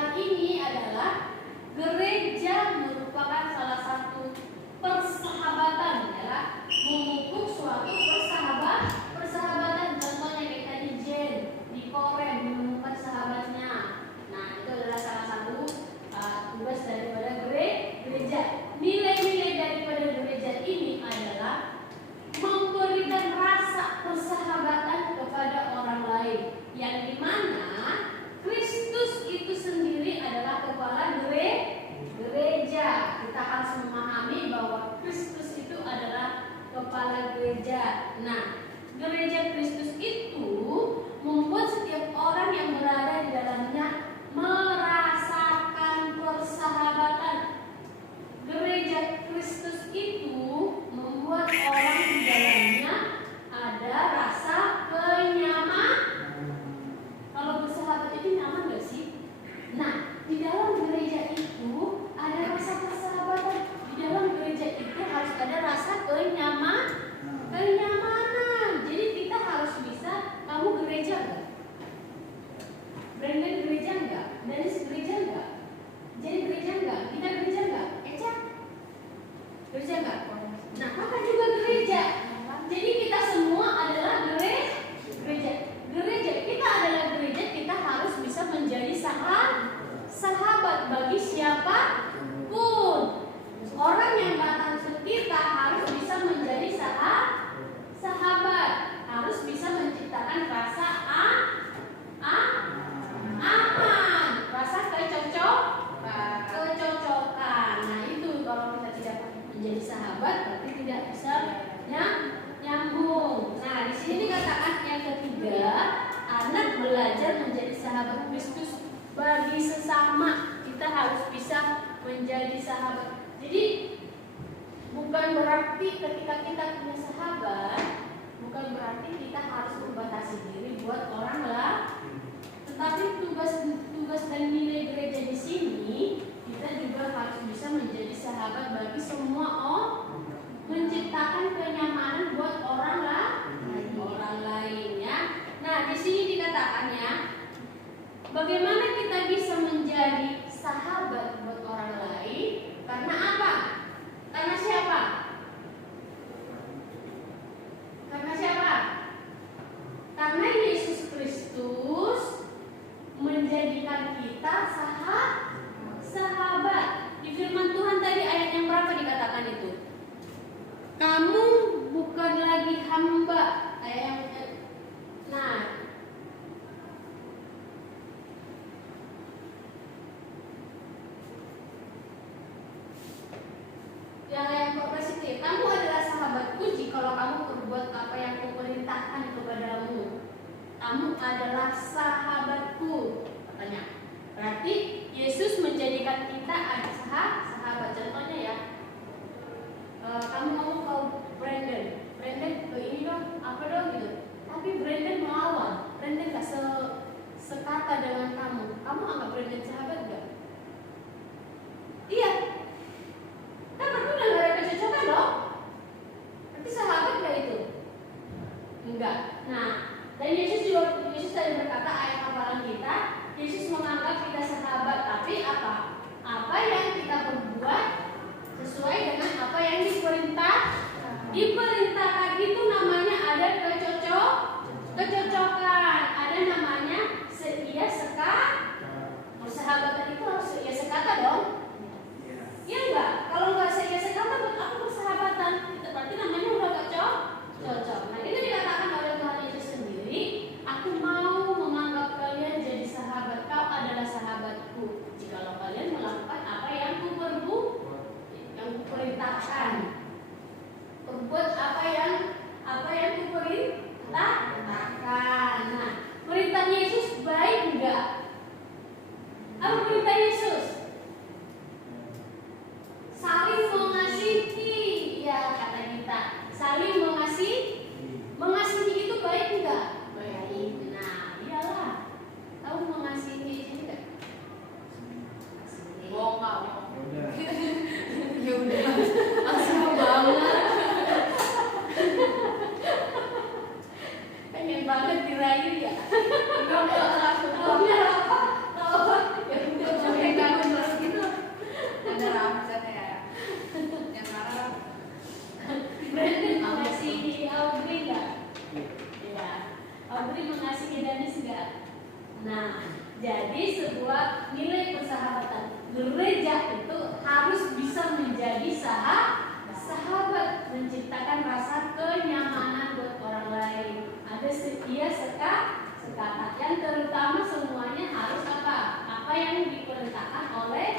hari ini adalah gereja merupakan salah satu persahabatan, ya, memupuk suatu persahabatan. Contohnya kayak tadi Jen di Korea menemukan sahabatnya. Nah, itu adalah salah satu tugas daripada gereja. Nilai-nilai daripada gereja ini adalah memberikan rasa persahabatan kepada orang lain, yang dimana Kristus itu sendiri adalah kepala gereja. Kita harus memahami bahwa Kristus itu adalah kepala gereja. Nah, gereja Kristus itu membuat setiap orang yang berada di dalamnya merasakan persahabatan. Gereja Kristus itu membuat orang di dalamnya ada rasa kenyamanan. Kalau bersahabat itu nyaman gak sih? Nah, di dalam gereja itu ada rasa persahabatan. Di dalam gereja itu harus ada rasa kenyamanan. Jadi kita harus bisa. Kamu gereja gak? Brandon gereja gak? Dennis gereja gak? Jadi gereja gak? Kita gereja gak? Eca? Gereja gak? Nah, maka juga gereja. Jadi kita semua adalah gereja. Kita adalah gereja, kita harus bisa menjadi sahabat bagi siapapun. Orang yang datang ke kita harus bisa menjadi sahabat, harus bisa menciptakan rasa aman, rasa kecocokan. Nah, itu kalau kita tidak menjadi sahabat berarti tidak bisa nyambung. Nah, di sini dikatakan yang ketiga, anak belajar menjadi sahabat Kristus bagi sesama. Kita harus bisa menjadi sahabat. Jadi bukan berarti ketika kita punya sahabat, bukan berarti kita harus membatasi diri buat orang lain. Tetapi tugas dan nilai gereja di sini, kita juga harus bisa menjadi sahabat bagi semua orang, menciptakan kenyamanan buat orang lain, ya. Nah, di sini dikatakannya bagaimana kita bisa menjadi sahabat buat orang lain? Karena apa? Karena siapa? Karena Yesus Kristus menjadikan kita sahabat. Di firman Tuhan tadi ayat yang berapa dikatakan itu? Kamu bukan lagi hamba. Nah, yang ayat 14 itu ya, kamu adalah sahabatku jikalau kamu berbuat apa yang kuperintahkan kepadamu. Kamu adalah sahabatku, katanya. Berarti Yesus menjadikan kita ada sahabat. Contohnya ya, kamu ngomong ke Brandon ini dong, apa dong gitu. Tapi Brandon melawan, Brandon gak sekata dengan kamu anggap Brandon sahabat gak? Iya. Kan berarti udah gak ada kecocokan dong. Berarti sahabat gak itu? Enggak. Nah, dan Yesus tadi berkata ayat hafalan kita, Yesus menganggap kita sahabat. Tapi apa yang kita berbuat sesuai dengan apa yang diperintahkan itu namanya ada kecocokan, ada namanya persahabatan sebuah nilai persahabatan. Gereja itu harus bisa menjadi sahabat, menciptakan rasa kenyamanan buat orang lain. Ada setia sekata, yang terutama semuanya harus apa? Apa yang diperintahkan oleh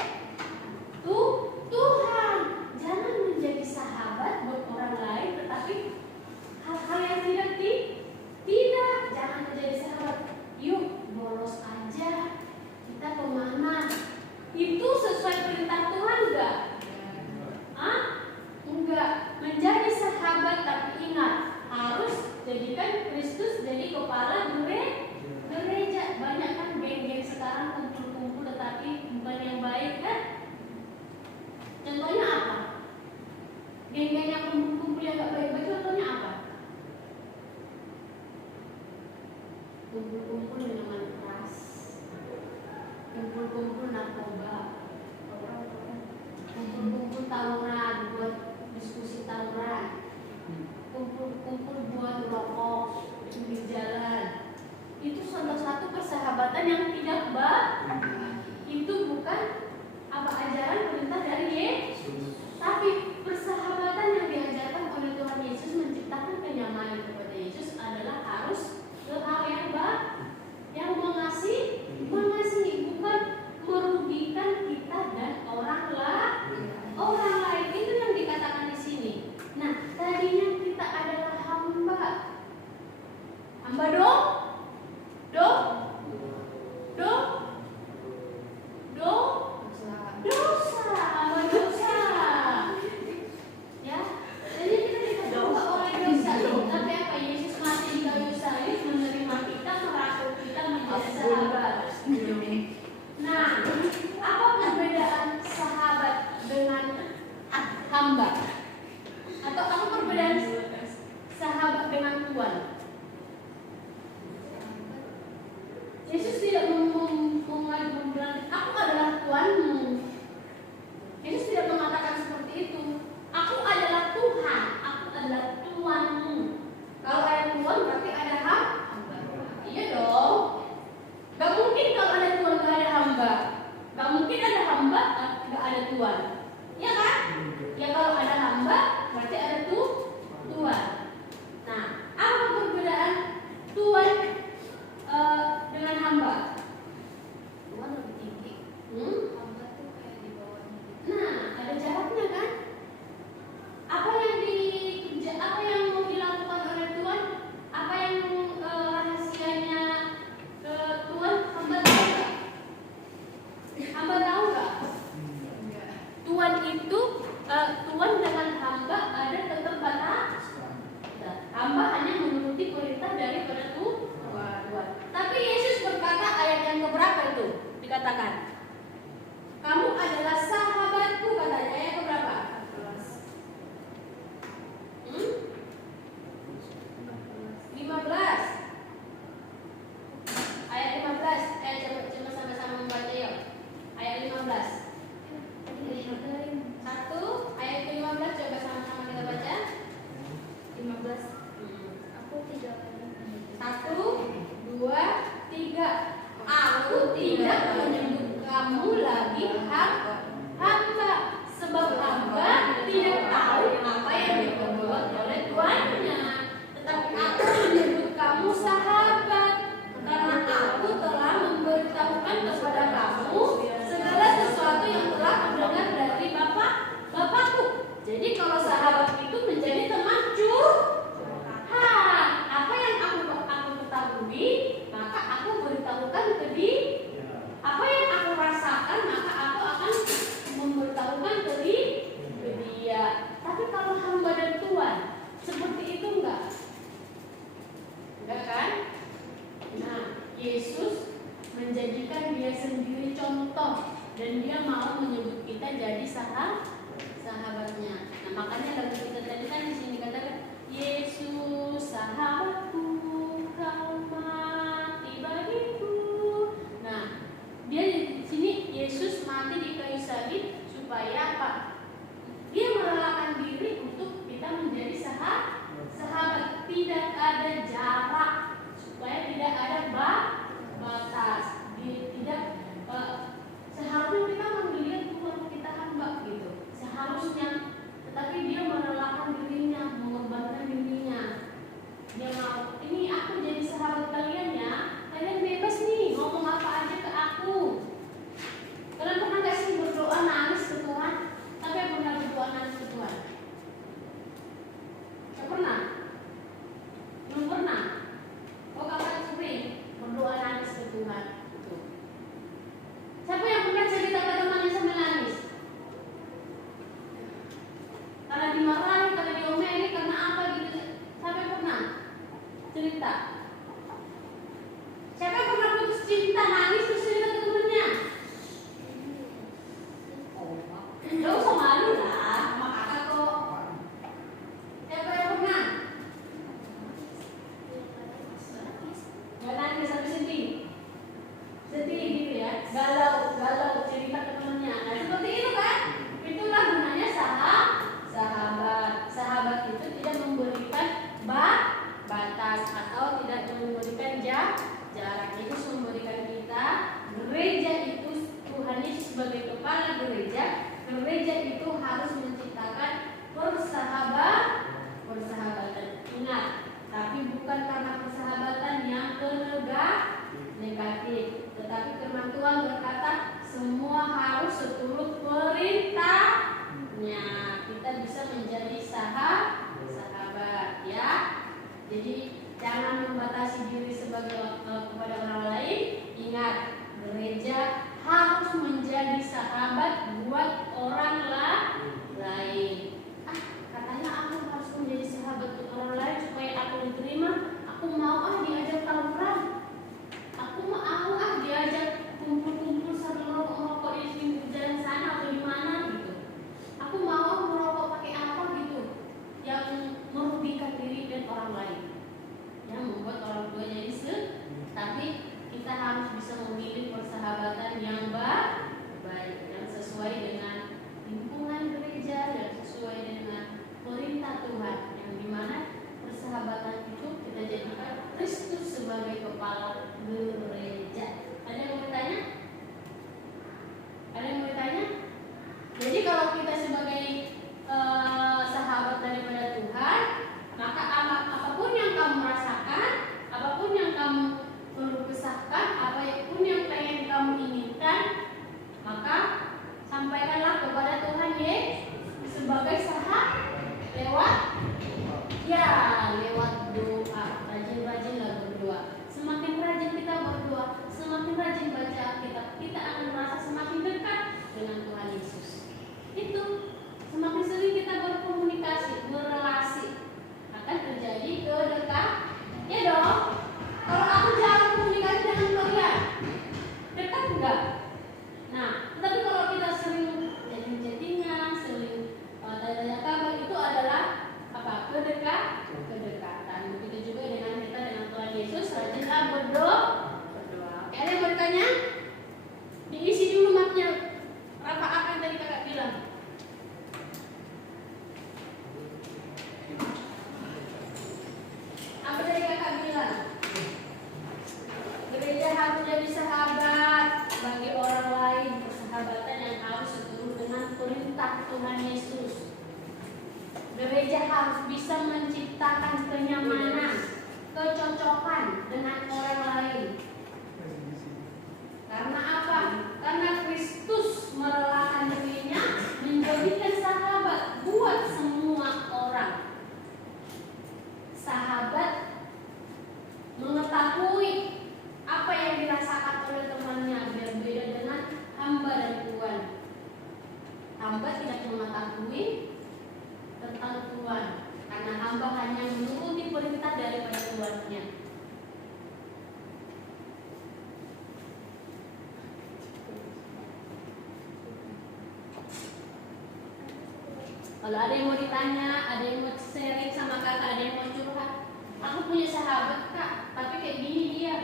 Tuhan. Jangan menjadi sahabat buat orang lain, tetapi hal-hal yang tidak, jangan menjadi sahabat. Yuk bolos aja, kita kemana? Itu sesuai perintah Tuhan enggak? Enggak. Menjadi sahabat, tapi ingat harus jadikan Kristus jadi kepala gereja. Banyak kan geng-geng sekarang kumpul-kumpul tetapi bukan yang baik kan? Contohnya apa? Geng-geng yang kumpul-kumpul yang gak baik-baik, contohnya apa? Kumpul-kumpul minuman keras, kumpul-kumpul narkoba, kumpul-kumpul tawuran, buat diskusi tawuran, kumpul-kumpul buat rokok di jalan. Itu salah satu persahabatan yang tidak baik. Itu bukan apa ajaran perintah dari Yesus, tapi persahabatan yang diajarkan oleh Tuhan Yesus menciptakan kenyamanan kepada Yesus adalah harus ke hal yang baik, yang mengasihi, bukan merugikan kita dan orang lain. Itu yang dikatakan di sini. Nah, tadinya kita adalah hamba dosa, hamba dosa. Ya, jadi kita dikadang oleh dosa. Tapi apa? Yesus mati di kayu salib, menerima kita, merangkul kita menjadi sahabat. Nah, apa perbedaan sahabat dengan hamba? Atau apa perbedaan sahabat dengan Tuhan? Yesus tidak bilang, aku adalah Tuhanmu. Yesus tidak mengatakan seperti itu. Aku adalah Tuhan, aku adalah Tuhanmu. Kalau ada Tuhan berarti ada hamba. Iya dong. Gak mungkin kalau ada Tuhan gak ada hamba. Gak mungkin ada hamba gak ada Tuhan. Iya kan? Ya kalau ada hamba berarti ada Tuhan. Nah, apa perbedaan Tuhan dengan hamba? Tuhan lebih tinggi. Hamba tuh kayak di bawahnya. Nah, ada jaraknya kan? Apa yang mau dilakukan oleh Tuhan? Apa yang rahasianya ke Tuhan? Hamba tahu nggak? Hamba tahu nggak? Tuhan itu Tuhan dengan hamba ada tetap batas. Hamba hanya menuruti perintah daripada Tuhan. Tapi Yesus berkata, ayat yang keberapa itu dikatakan? Kamu adalah sahabatku, katanya. Ayat keberapa? 15. Ayat 15. Coba sama-sama membaca yuk. Ayat 15. Satu, ayat ke-15 coba sama-sama kita baca. 15. Aku tidak lagi Satu, dua, tiga. Aku tidak menyebut kamu lagi hamba, sebab hamba tidak tahu apa yang diperbuat oleh tuannya. Tetapi aku menyebut kamu sahabat, karena aku telah memberitahukan kepada kamu segala sesuatu yang telah mendengar dari Bapakku. Jadi kalau sahabat itu menjadi teman curhat. Apa yang aku ketahui, maka aku beritahukan ke dia. Apa yang aku rasakan, maka aku akan memberitahukan ke dia. Tapi kalau hamba dan Tuhan, seperti itu enggak? Enggak kan? Nah, Yesus menjadikan dia sendiri contoh, dan dia mau menyebut kita jadi sahabatnya. Nah, makanya lagu kita tadi kan di sini katakan, Yesus sahabatku, kau mati bagiku. Nah, dia di sini Yesus mati di kayu salib supaya apa? Dia merelakan diri untuk kita menjadi sahabat. Tidak ada jarak, supaya tidak ada batas. Tidak menjadi sahabat buat orang lain. Katanya aku harus menjadi sahabat buat orang lain supaya aku diterima. Aku mau diajak tawuran. Aku mau diajak kumpul-kumpul sambil merokok di pinggir jalan sana atau di mana gitu. Aku mau merokok pakai apa gitu yang merugikan diri dan orang lain, yang membuat orang tua jadi tapi kita harus bisa memilih persahabatan yang baik, yang sesuai dengan lingkungan gereja, yang sesuai dengan perintah Tuhan, yang dimana persahabatan itu kita jadikan Kristus sebagai kepala gereja. Ada yang mau ditanya? Ada yang mau ditanya? Jadi kalau kita sebagai sahabat daripada Tuhan, maka apapun yang kamu rasakan, apapun yang kamu perlu kesahkan, apapun yang pengen kamu inginkan, maka sampaikanlah kepada Tuhan sebagai sahabat lewat doa. Rajin-rajinlah berdoa. Semakin rajin kita berdoa, semakin rajin baca Alkitab, kita akan merasa semakin dekat dengan Tuhan Yesus. Itu semakin sering kita berkomunikasi, berrelasi, akan terjadi kedekatan. Ya dong. Kalau aku jarang komunikasi dengan kalian, dekat enggak? Nah, tapi kalau kita sering chatting-chattingan, sering tanya-tanya kabar, itu adalah apa? Kedekatan. Begitu juga dengan kita dengan Tuhan Yesus, rajinlah berdoa. Oke, ada yang bertanya? Diisi dulu mapnya. Apa yang tadi kakak bilang? Apa tadi kakak bilang? Gereja harus jadi sahabat bagi orang lain, persahabatan yang harus seturut dengan perintah Tuhan Yesus. Gereja harus bisa menciptakan kenyamanan, kecocokan dengan orang lain. Karena apa? Karena Kristus merelakan dirinya menjadikan sahabat buat semua orang. Sahabat mengetahui apa yang dirasakan oleh temannya, berbeda dengan hamba dan Tuhan. Hamba tidak mengetahui tentang Tuhan, karena hamba hanya menuruti perintah daripada Tuhannya. Kalau ada yang mau ditanya, ada yang mau sharing sama kakak, ada yang mau curhat, aku punya sahabat kak, tapi kayak gini dia.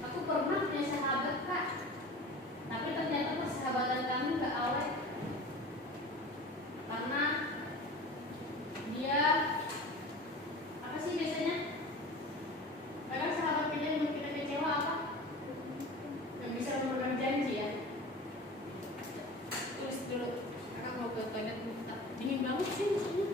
Aku pernah punya sahabat kak, tapi ternyata persahabatan kami gak awet. Karena dia apa sih biasanya? Kadang sahabat kita yang buat kita kecewa apa? Gak bisa memegang janji ya. Tulis dulu, kakak mau ke toilet bentar. Dingin banget sih maksudnya.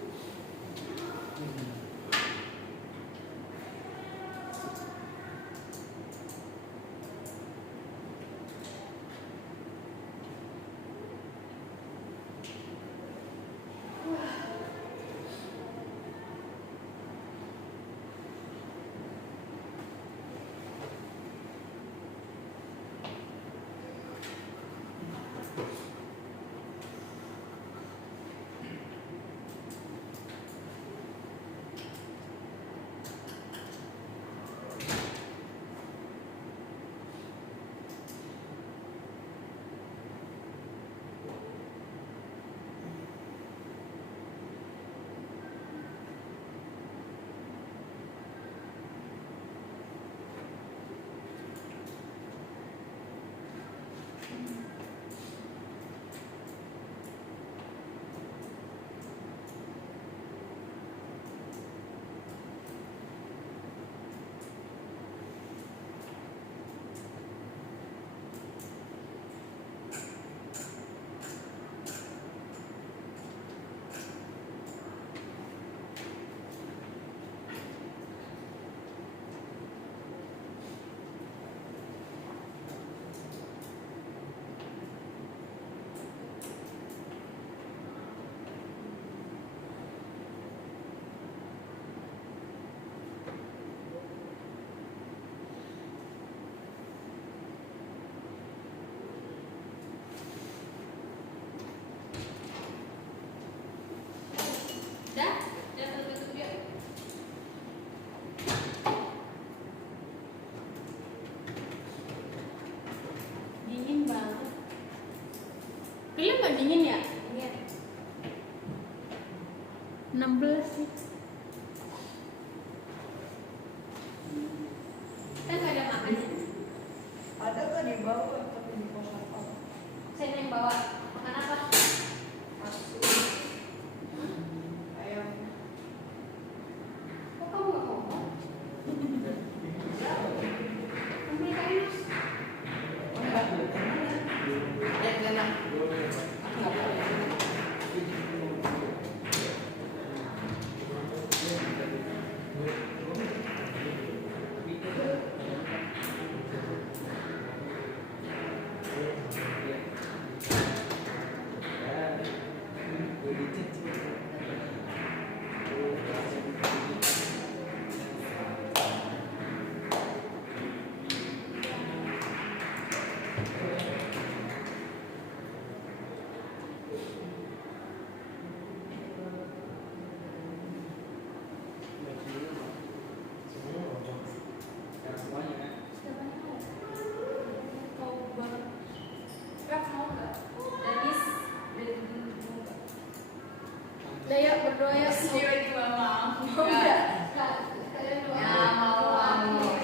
berdoa ya. Tiba-tiba mau. Enggak. Kalian doa. Ya, mau aku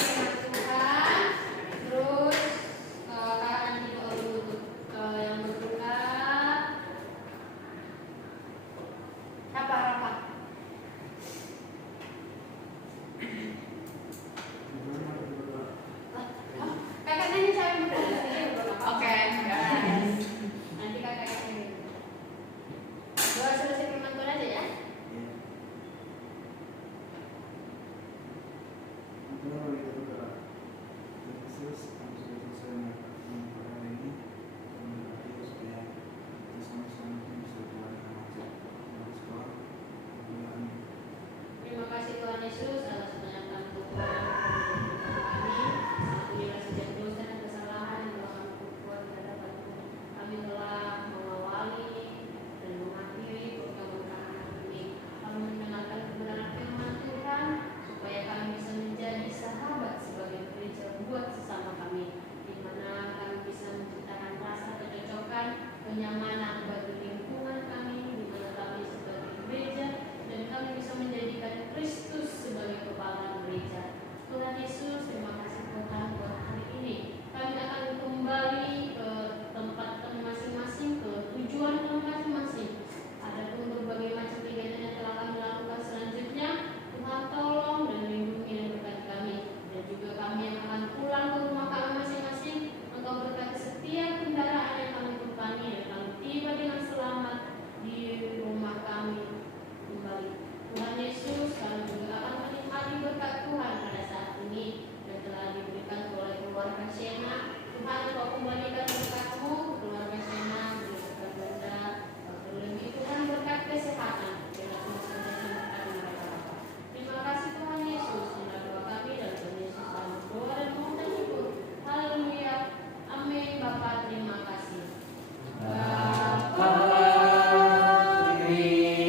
Tuhan. Terus kakak nanti doa dulu untuk yang berduka. Apa rapat? Kakak nanya saya yang berduka. Oke, guys. Nanti kakak kasih. Doa selesai firman Tuhan aja ya. Terima kasih Tuhan Yesus atas penyertaan Tuhan kami. Ampunilah setiap dosa dan kesalahan yang telah kami perbuat di hadapan-Mu. Kami telah mengawali dan mengakhiri program anak ini. Kami mendengarkan kebenaran firman Tuhan supaya kami bisa menjadi sahabat sebagai gereja buat sesama kami, di mana kami bisa menciptakan rasa kecocokan, kenyamanan bagi lingkungan kami, di mana kami sebagai gereja dan kami bisa menjadikan Kristus sebagai kepala gereja. Tuhan Yesus, terima kasih Tuhan buat hari ini. Kami akan kembali ke tempat kami masing-masing, ke tujuan kami masing-masing. Adapun berbagai macam kegiatan yang telah kami lakukan selanjutnya, Tuhan tolong dan lindungi dan berkati kami. Dan juga kami yang akan pulang ke rumah kami masing-masing, Engkau berkati setiap kendaraan yang kami tumpangi dan kami tiba dengan selamat di rumah kami kembali. Tuhan Yesus, kami juga akan menikmati berkat Tuhan pada saat ini yang telah diberikan oleh keluarga Shena. Tuhan, Kau kembalikan berkat-Mu ke keluarga Shena, beri berkat benda, terlebih Tuhan berkat kesehatan, biarlah Tuhan senantiasa memberkati mereka Bapa. Terima kasih Tuhan Yesus, inilah doa kami dalam Tuhan Yesus kami berdoa dan mohon dan syukur. Haleluya, amin. Bapa, terima kasih. Bapa,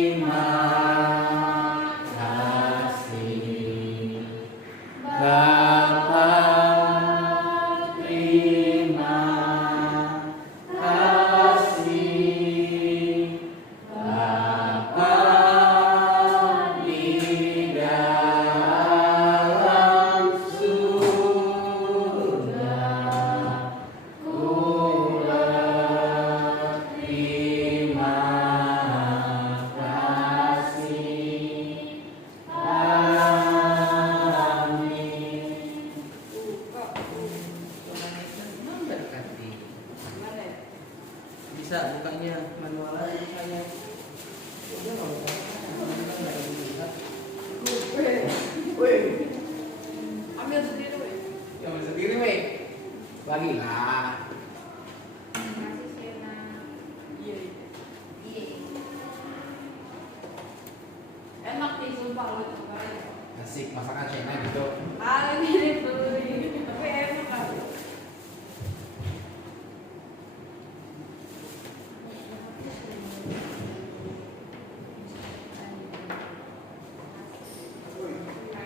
terima kasih. Bapa, terima kasih. Bapa di dalam surga, terima kasih. Amin. Tuhan Yesus memberkati. Bisa bukanya manual aja bukanya. Udah nggak buka. Nggak ada buka. Wih. Ambil sendiri, weh. Ambil sendiri, weh. Bagilah. Terima kasih Shena. Iya. Iya. Enak nih sumpah lo cobain. Asik masakan Shena gitu. Mirip beli. Tapi enak kan.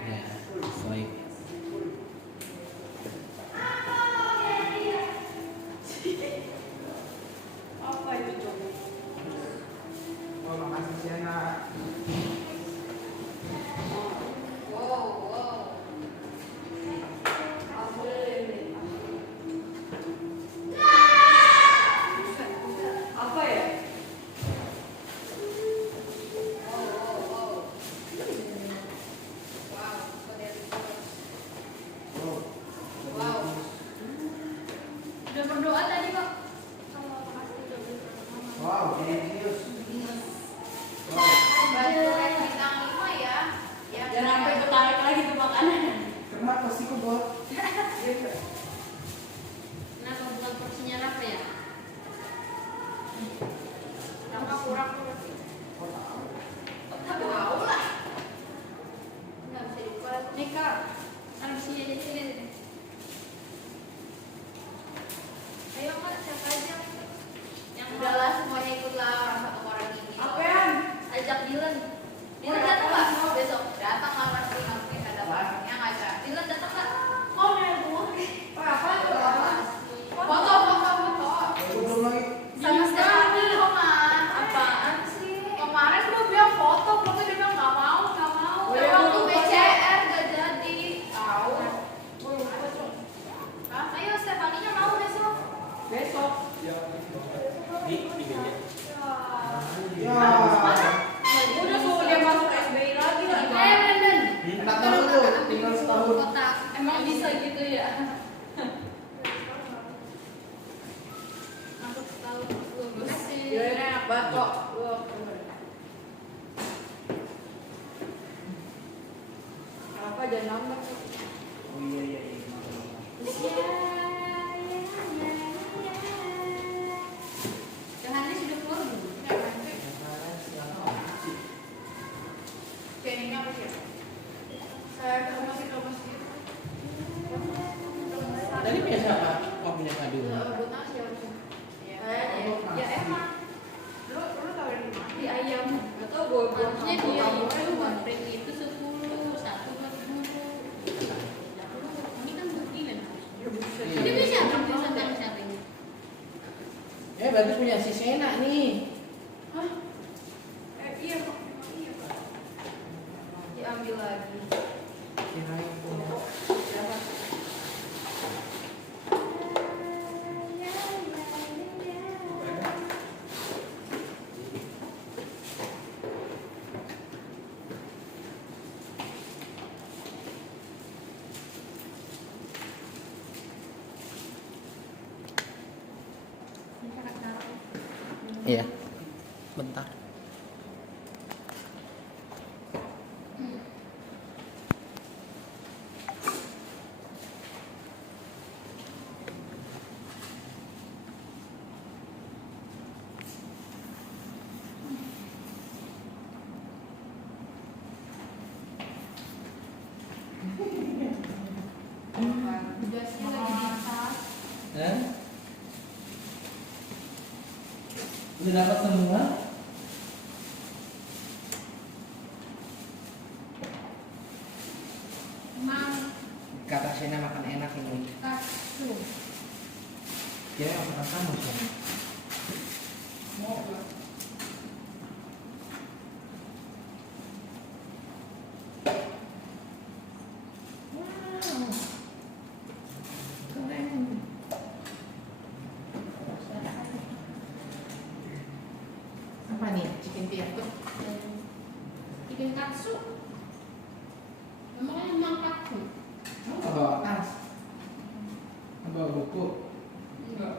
Ya, baik. Apa itu coba? Oh, makasih Shena. Wow. Aku boleh. Apa ya? Wow. Oh, Wow. Udah berdoa tadi kok. wow, serius. Wow. Bantu naik bintang 5 ya. Ya. Jangan sampai ketarik lagi tuh makanan. Kenapa sih kok buat? Kenapa bukan porsinya Rafa ya? Kenapa kurang tuh? Oh, tahu. Tahu lah. Enggak bisa dibuka. Nih Kak, taruh sini aja sini. Ayo Kak, siapa aja? Yang Udahlah semuanya ikutlah orang satu orang ini. Apaan? Ajak Dylan. Dylan datang nggak? Besok datang lah pasti mungkin ada barangnya ngajak. Dylan datang nggak? Kau nih gue. gitu ya. Aku tahu lulus. Makasih. Ya enak banget kok. Apa jangan nambah. Oh iya iya iya. Johannes sudah keluar belum? Kayaknya apa sih? Saya ke masjid. Tadi punya siapa? Oh punya Kak Dul. Buat nasi ya. Ya emang. Lu tahu dari mana? Di ayam. Atau gue Harusnya dia itu banteng itu 10, satu buat guru. Ini kan buktikan. Dia bisa tulisan sama siapa ini? Berarti punya si Sena nih. Hah? Iya kok. Iya Pak. Diambil lagi. Kirain punya. Siapa? Iya. Bentar. Tugasnya lagi di atas. Udah dapat semua? Emang Kata Sena makan enak ini. kasu. Kira makan kamu Sena. Wow. Keren. Apa nih? Chicken tiato? Bikin katsu. Emang katsu. Kamu nggak bawa tas? Nggak bawa buku? Enggak.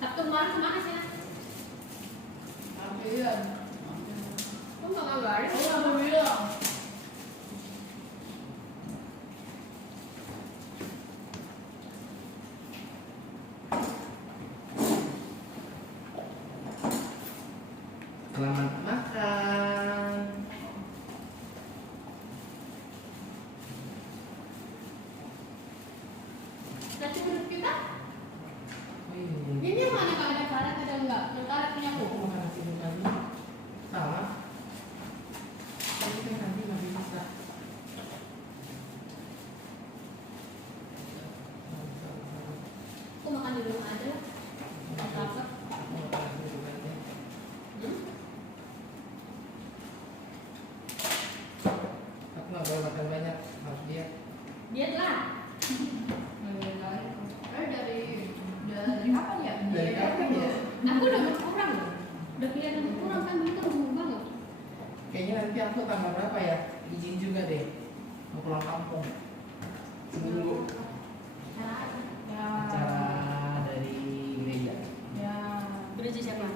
Sabtu kemarin kemana sih? Ambilan. Kok nggak ngabarin? Aku nggak mau bilang. Selamat makan. Nasi kuning kita? Wih. Ini yang mana kalau ada karet ada enggak? Yang karet punya aku. Aku makan nasi kuning lagi. Sama. Tapi kan nanti masih bisa. Aku makan di rumah aja lah. Nggak apa-apa. Aku nggak boleh makan banyak, harus diet. Diet lah. Dari kapan ya? Dari kapan ya? Aku udah berkurang loh. Udah kelihatan berkurang kan dulu kan gemuk banget. Kayaknya nanti aku tanggal berapa ya? Izin juga deh. Mau pulang kampung. Seminggu. Acara dari gereja. Gereja siapa?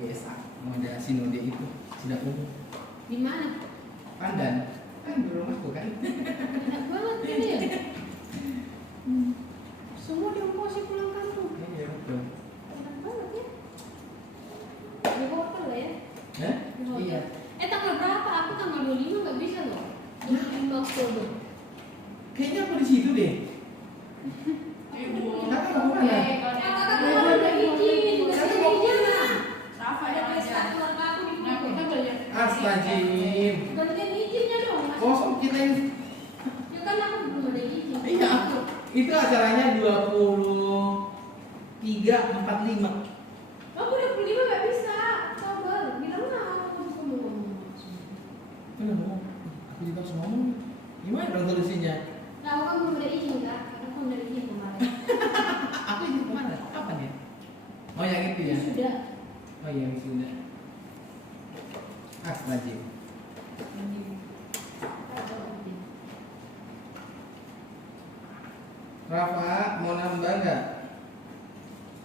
GSA. Mau ada sinode itu. Sidang umum. Di mana? Pandan. Kan di rumahku kan. Enak banget ini ya. Semua dia masih pulang kampung. Iya betul. Enak banget ya. Di hotel lah ya. Hah? Di hotel. Iya. Tanggal berapa? Aku tanggal 25 nggak bisa loh. 25 Oktober. Kayaknya aku di situ deh. Kakak mau kemana? Kakak keluar udah izin, udah Kakak selesai mau izin. kemana? Rafa Ada yang pesta aja. keluarga aku di Nah, kita Bogor. belajar. Astagfirullah. Gantian izinnya dong. Mas. Kosong kita ini. Ya kan aku belum ada izin. Iya, aku. Itu acaranya 23:45. Aku 25 nggak bisa. Sabar, bilang lah aku bisa ngomong. Udah mau. Aku juga harus ngomong. Gimana dong solusinya? Nah, aku kan belum ada izin kan? Karena aku belum ada izin kemarin. Aku izin kemana? Kapan ya? Oh yang itu ya? Sudah. Oh yang sudah. Wajib. Rafa mau nambah nggak?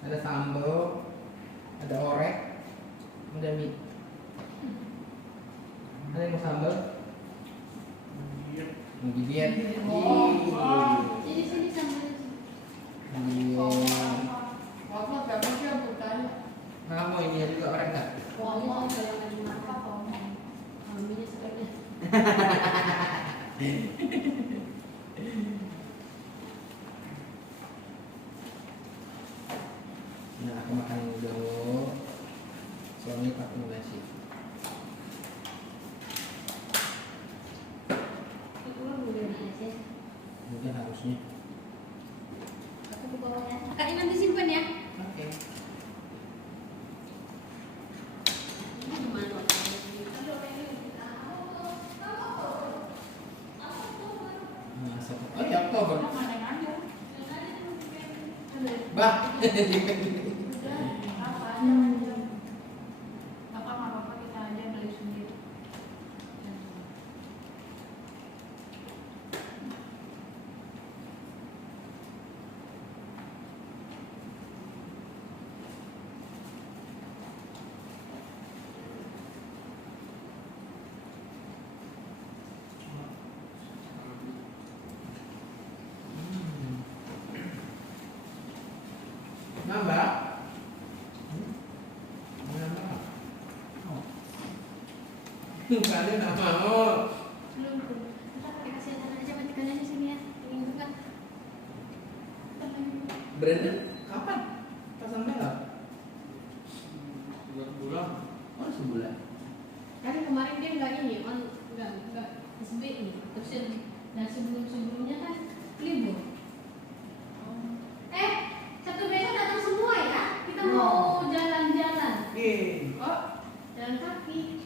Ada sambal, ada orek, ada mie. Ada yang mau sambal? Mau diet? Sini sambil. Apa berapa sih yang bukan? Kamu ini juga orek nggak? Ngomong jangan dimakan ngomong. Ambilnya sekalian. Nah, aku makan dulu. Soalnya pakai nasi. Kurang udah aja. Mungkin harusnya. Aku ke bawahnya. Kakaknya nanti simpan ya. Oke. Ini gimana? Nah, oh ya Oktober. Bah. Apa kita aja beli sendiri. Nambah? Nambah? Oh. Kalian nggak mau? Belum. Kita pakai kesehatan aja matikannya di sini ya. Minggu kan. Brandon kapan? Pasang merah? 2 bulan. Oh sebulan. Kan kemarin dia nggak ini, nggak SB nih. Terus dan sebelumnya kan libur. Sabtu besok datang semua ya. Kita mau jalan-jalan. Iya. Oh, jalan kaki.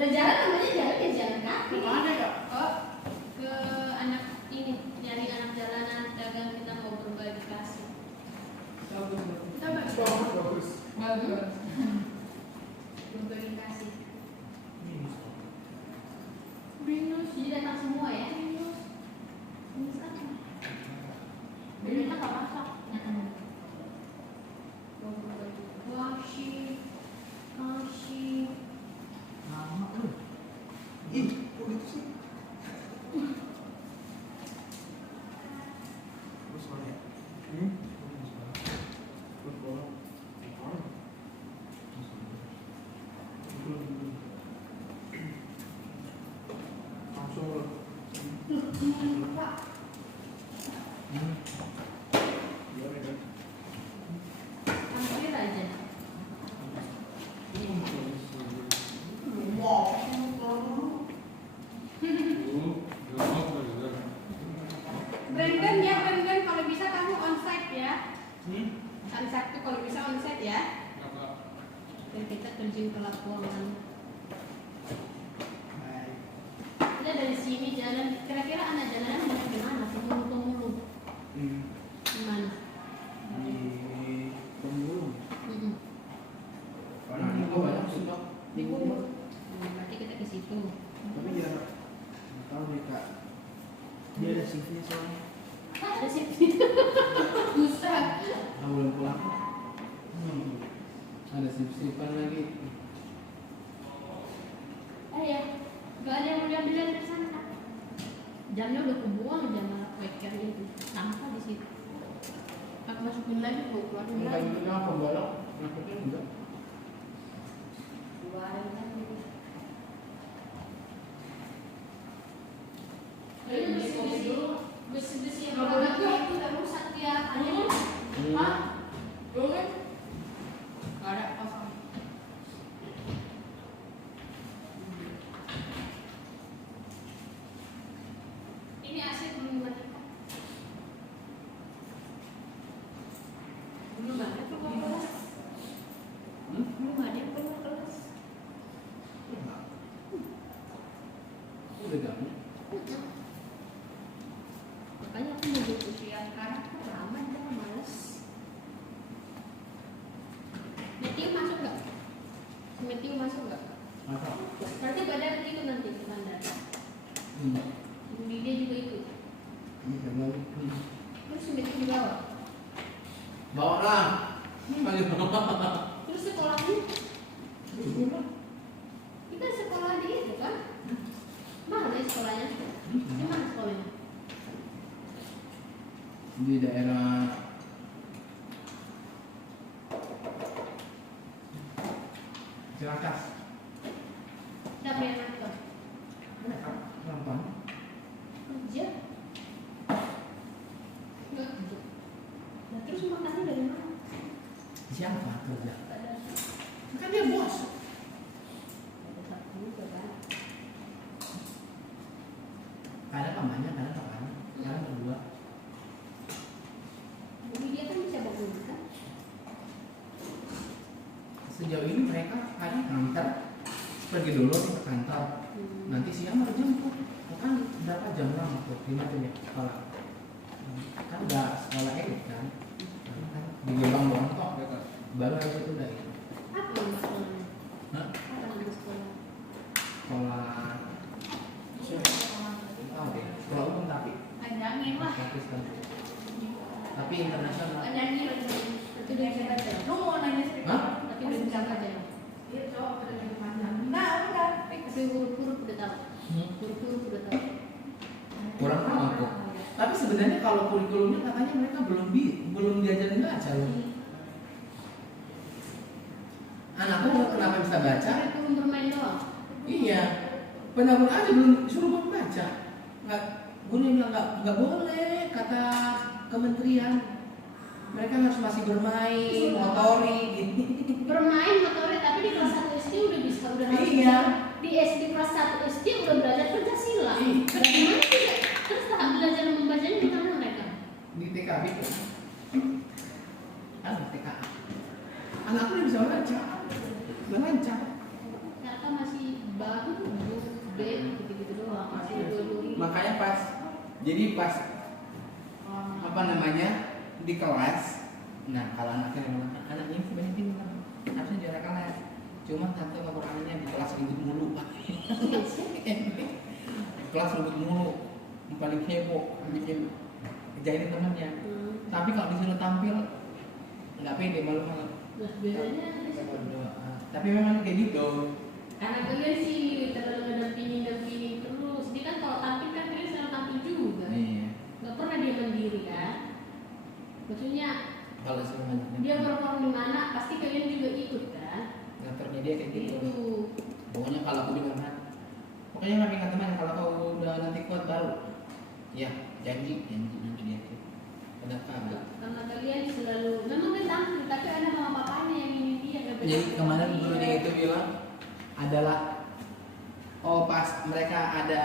Lah jalan namanya jalan ya jalan kaki. Kemana ya? Oh, ke anak ini nyari anak jalanan dagang kita mau berbagi kasih. Kita Bagus. Bagus. berbagi kasih. Binus, jadi datang semua ya. Binus. Binus apa? Binus apa masak? Kasih. Lama lu. Ih, kok gitu sih? Terus mana ya? Langsung loh. Pak. Biar ya. Hampir aja. Brandon ya, Brandon kalau bisa kamu onsite ya. Hari Sabtu kalau bisa onsite ya. Dan kita terjun ke lapangan. Kita dari sini jalan, kira-kira anak jalanan mau ke mana? Ke Mulu. Di mana? Di Pemulung. Mm-mm. Karena itu banyak sih dok. Di Mulu. Berarti kita ke situ. Tapi ya nggak tahu nih kak. Dia ada shiftnya soalnya. Ada sih. Susah. Ah, belum pulang. Ada shift-shiftan lagi. Ya, gak ada yang mau diambil dari sana kan? Jamnya udah kebuang, jam waker itu sampah di situ. Aku masukin lagi, mau keluarin Enggak lagi. juga pembalap, nakutnya enggak. Keluarin lagi. Kayaknya besi yang warna itu udah rusak tiap hari. Hah? Boleh? Gak ada kosong. Ini AC belum dimatikan. Belum banget tuh kalau Matthew masuk nggak? Masa? Berarti badan ikut nanti ke bandara. Ibu Lydia juga ikut. Ini karena Terus si Matthew dibawa. bawa lah. Ayo. Terus sekolahnya? Kita sekolah di itu kan? Mahal ya sekolahnya? Di mana sekolahnya? Di daerah Ciracas. Siapa yang nonton? Nonton. Kerja? Enggak kerja. Nah, terus makannya dari mana? Siapa kerja? Ada Kan dia bos. satu juga kan? Kadang pamannya, kadang kakaknya, kadang berdua. Ibu dia kan bisa bangun kan? Sejauh ini mereka kadang nganter pergi dulu ke kantor. Nanti siang baru jemput. Kan berapa jam lama tuh? 5 jam ya sekolah. Kan udah sekolah elit kan. Di Gebang doang kok. Baru aja itu udah itu. Apa nama sekolahnya? Hah? Apa nama sekolah? Sekolah tahu deh. Sekolah umum tapi Panjangin lah. Pakistan. Tapi internasional. Panjangin lagi. Itu udah bisa baca. Lu mau nanya sih? Hah? Tapi udah bisa baca. Iya, cowok udah lebih panjang. Nah, udah. Tapi huruf-huruf udah tahu. Huruf-huruf udah tahu. Kurang tahu aku. Tapi sebenarnya kalau kurikulumnya katanya mereka belum diajarin baca loh. Anakku kenapa bisa baca? Kurikulum bermain doang. Iya, benar-benar aja belum suruh membaca. Nggak, gurunya bilang nggak boleh kata kementerian. Mereka harus masih bermain, motori, gitu. Bermain motorik tapi di kelas 1 SD udah bisa udah harus Iya. di SD kelas 1 SD udah belajar Pancasila. Iya. Bagaimana juga terus tahap belajar membacanya di mana mereka? Di TKB kan? TKA. Anakku udah bisa baca, udah lancar. Ternyata masih baru B gitu-gitu doang. Masih dua-dua. Makanya jadi pas apa namanya di kelas, nah kalau anaknya memang anaknya sebenarnya pintar, harusnya juara kelas. Cuma tante kekurangannya di kelas ribut mulu pak. Kelas ribut mulu, yang paling heboh, bikin jahilin temannya. Tapi kalau disuruh tampil nggak pede, malu-malu. Nah, bedanya di situ. Tapi memang kayak gitu. Karena kalian sih terlalu ngedampingin terus. Dia kan kalau tampil kan kalian selalu tampil juga. Iya. Gak pernah dia mandiri kan. Maksudnya Kalau semuanya dia perform di mana pasti kalian juga ikut kan. ngaturnya dia kayak gitu. Itu. Pokoknya kalau aku dengar, pokoknya kami kata teman kalau kau udah nanti kuat baru, ya janji nanti dia tuh. Kenapa? Karena kalian selalu memang kan tampil tapi ada mama papanya yang ini dia. Jadi kemarin gurunya itu bilang adalah pas mereka ada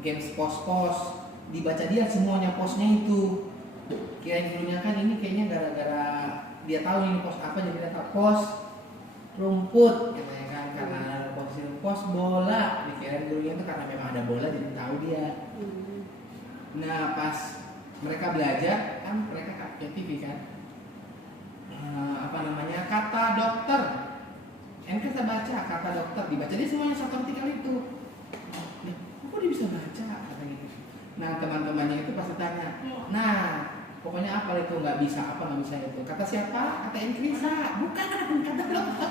games pos-pos dibaca dia semuanya posnya itu. Kirain gurunya kan ini kayaknya gara-gara dia tahu ini pos apa jadi dia tahu pos rumput katanya kan karena ada pos bola. Dikirain gurunya itu karena memang ada bola jadi tahu dia. Nah pas mereka belajar kan mereka kayak TV kan apa namanya kata dokter kita baca kata dokter dibaca dia semuanya satu artikel itu. Nah, kok dia bisa baca kata gitu. Nah teman-temannya itu pasti tanya, nah pokoknya apa itu nggak bisa itu kata siapa kata Enkrisa bukan kata dokter.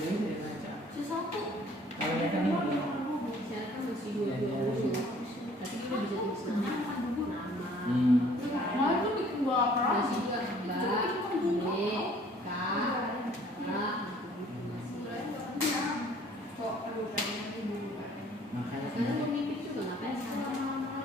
Jadi dia baca Sesatu. kalau mereka nih Saya kan masih dua-dua. Tapi kita bisa tulis nama. Nah, itu bikin gua apa? Masih juga Mbak, D, K, A, Kok aduh kayaknya ibu. makanya sekarang pemimpin juga ngapain sama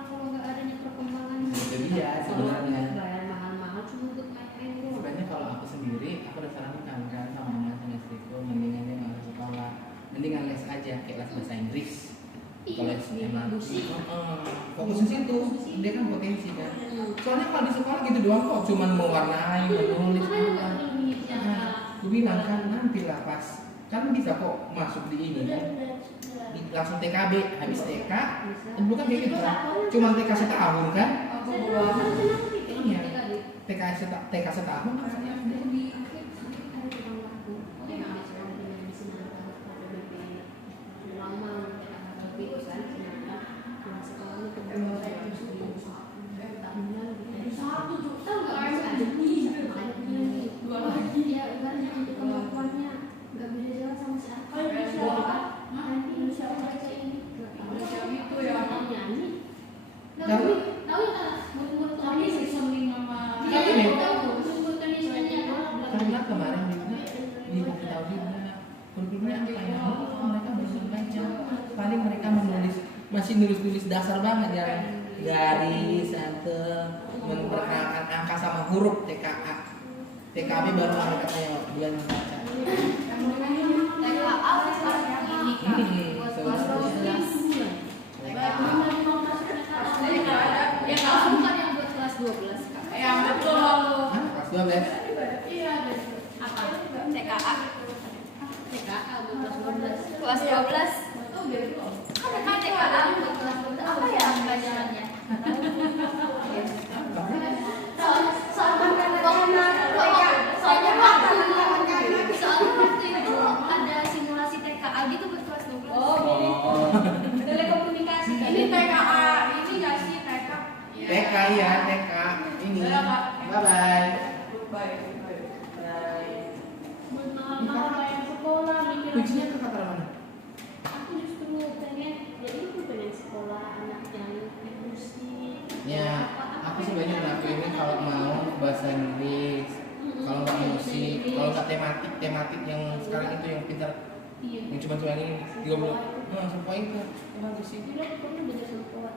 kalau nggak adanya perkembangan. itu dia sebenarnya. Bayar mahal-mahal cuma untuk main doang. Sebenarnya kalau aku sendiri aku udah sarankan kan sama istriku mendingan dia nggak usah sekolah, mendingan les aja kayak les bahasa Inggris. Kalau emang fokus di situ, dia kan potensi kan. Soalnya kalau di sekolah gitu doang kok, cuman mewarnai, menulis. Aku bilang kan nanti lah pas, kan bisa kok masuk di ini kan, langsung TKB, habis TK, bukan kayak gitu kan, cuman TK setahun kan? Iya, TK setahun kan? kemarin juga dikasih tahu juga kurikulumnya apa ya? Mereka belum baca. Paling mereka masih nulis dasar banget ya, garis, anteng, memperkenalkan angka sama huruf TKA. TKB baru mereka kayak bulan membaca. TKA ini kan buat kelas 12. Yang langsung kan yang buat kelas 12 Kak. Yang betul. Kelas 12. Iya, Apa? TKA. TKA buat kelas 12. Kelas 12. Kan TKA buat kelas 12. Apa ya pelajarannya? Soalnya waktu itu ada simulasi TKA gitu buat kelas 12. Oh, gini. Telekomunikasi kan. Ini TKA, ini nggak sih TK? TK ya, TK. Ini. Bye bye. Bye. Mama yang sekolah mikir. Kuncinya ke kamar mana? Aku justru pengen, jadi aku pengen sekolah anak yang di musik. Ya, aku sebenarnya ngelakuin ini kalau mau bahasa Inggris, kalau nggak musik, kalau nggak tematik yang sekarang itu yang pintar, Iya. yang cuma ini 30. Nah, semua itu bagus sih. Dulu aku pernah belajar sempoa.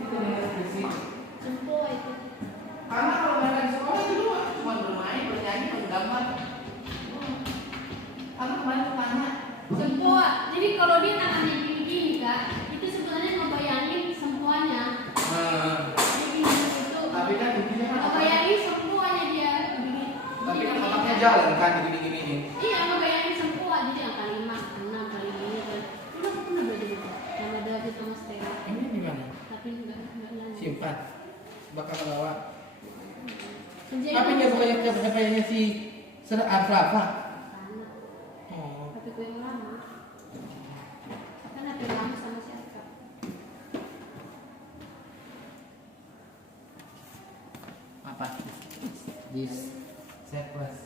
Itu bagus sih. Sempoa itu. Karena kalau mereka di sekolah itu cuma bermain, bernyanyi, menggambar. Karena kemarin tanya. Sempoa. Jadi kalau dia tangannya gini-gini Kak, itu sebenarnya ngebayangin sempoanya. Jadi itu. Tapi kan intinya kan Ngebayangin sempoanya dia. tapi kan otaknya jalan kan gini-gini. Iya, ngebayangin sempoa. Jadi angka 5, 6 kali ini kan. Dulu aku pernah belajar itu. Sama David sama Stella. Ini gimana? Tapi enggak lanjut. Simpan. Bakal bawa. Kerjain Tapi dulu. dia bukannya si Arfa. Anak. Oh. HP gue yang lama. Kan HP lama sama si Arka. Apa? This sequence.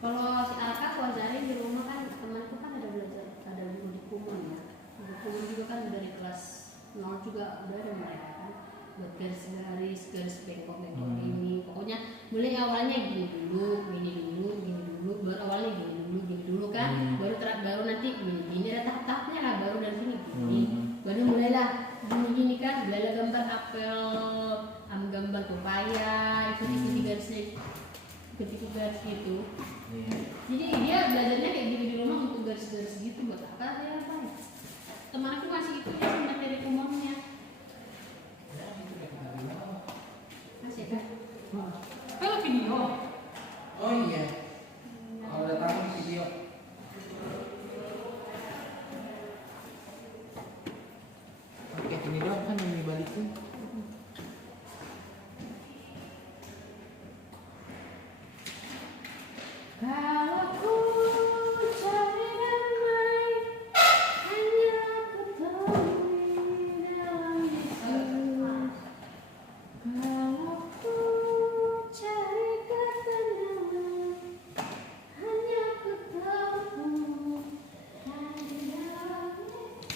Kalau si Arka kuasarin di rumah kan temanku kan ada belajar, ada guru di Kumon ya. Guru Kumon juga kan dari kelas 0 juga udah ada mereka kan. Buat garis bengkok ini. Pokoknya mulai awalnya gini dulu, baru awalnya gini dulu kan. Baru nanti gini ada tahap-tahapnya lah, baru dari sini gini. Baru mulailah gini kan, mulailah gambar apel, gambar pepaya, ikuti garisnya, ikuti garis gitu. Jadi dia belajarnya kayak gitu di rumah untuk garis-garis gitu buat apa ya apa? Teman aku masih itu ya materi umumnya. Masih kan? Kalau video. Oh iya. Kalau datang video. Oke, ini doang kan yang dibalikin. Kalau ku cari damai, hanya ketahui dalam Yesus. Kalau ku cari ketenangan, hanya ketahui di dalam Yesus.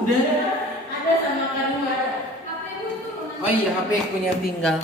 Udah. Ada sama kandung ada. HP-mu itu Oh iya, HP punya tinggal.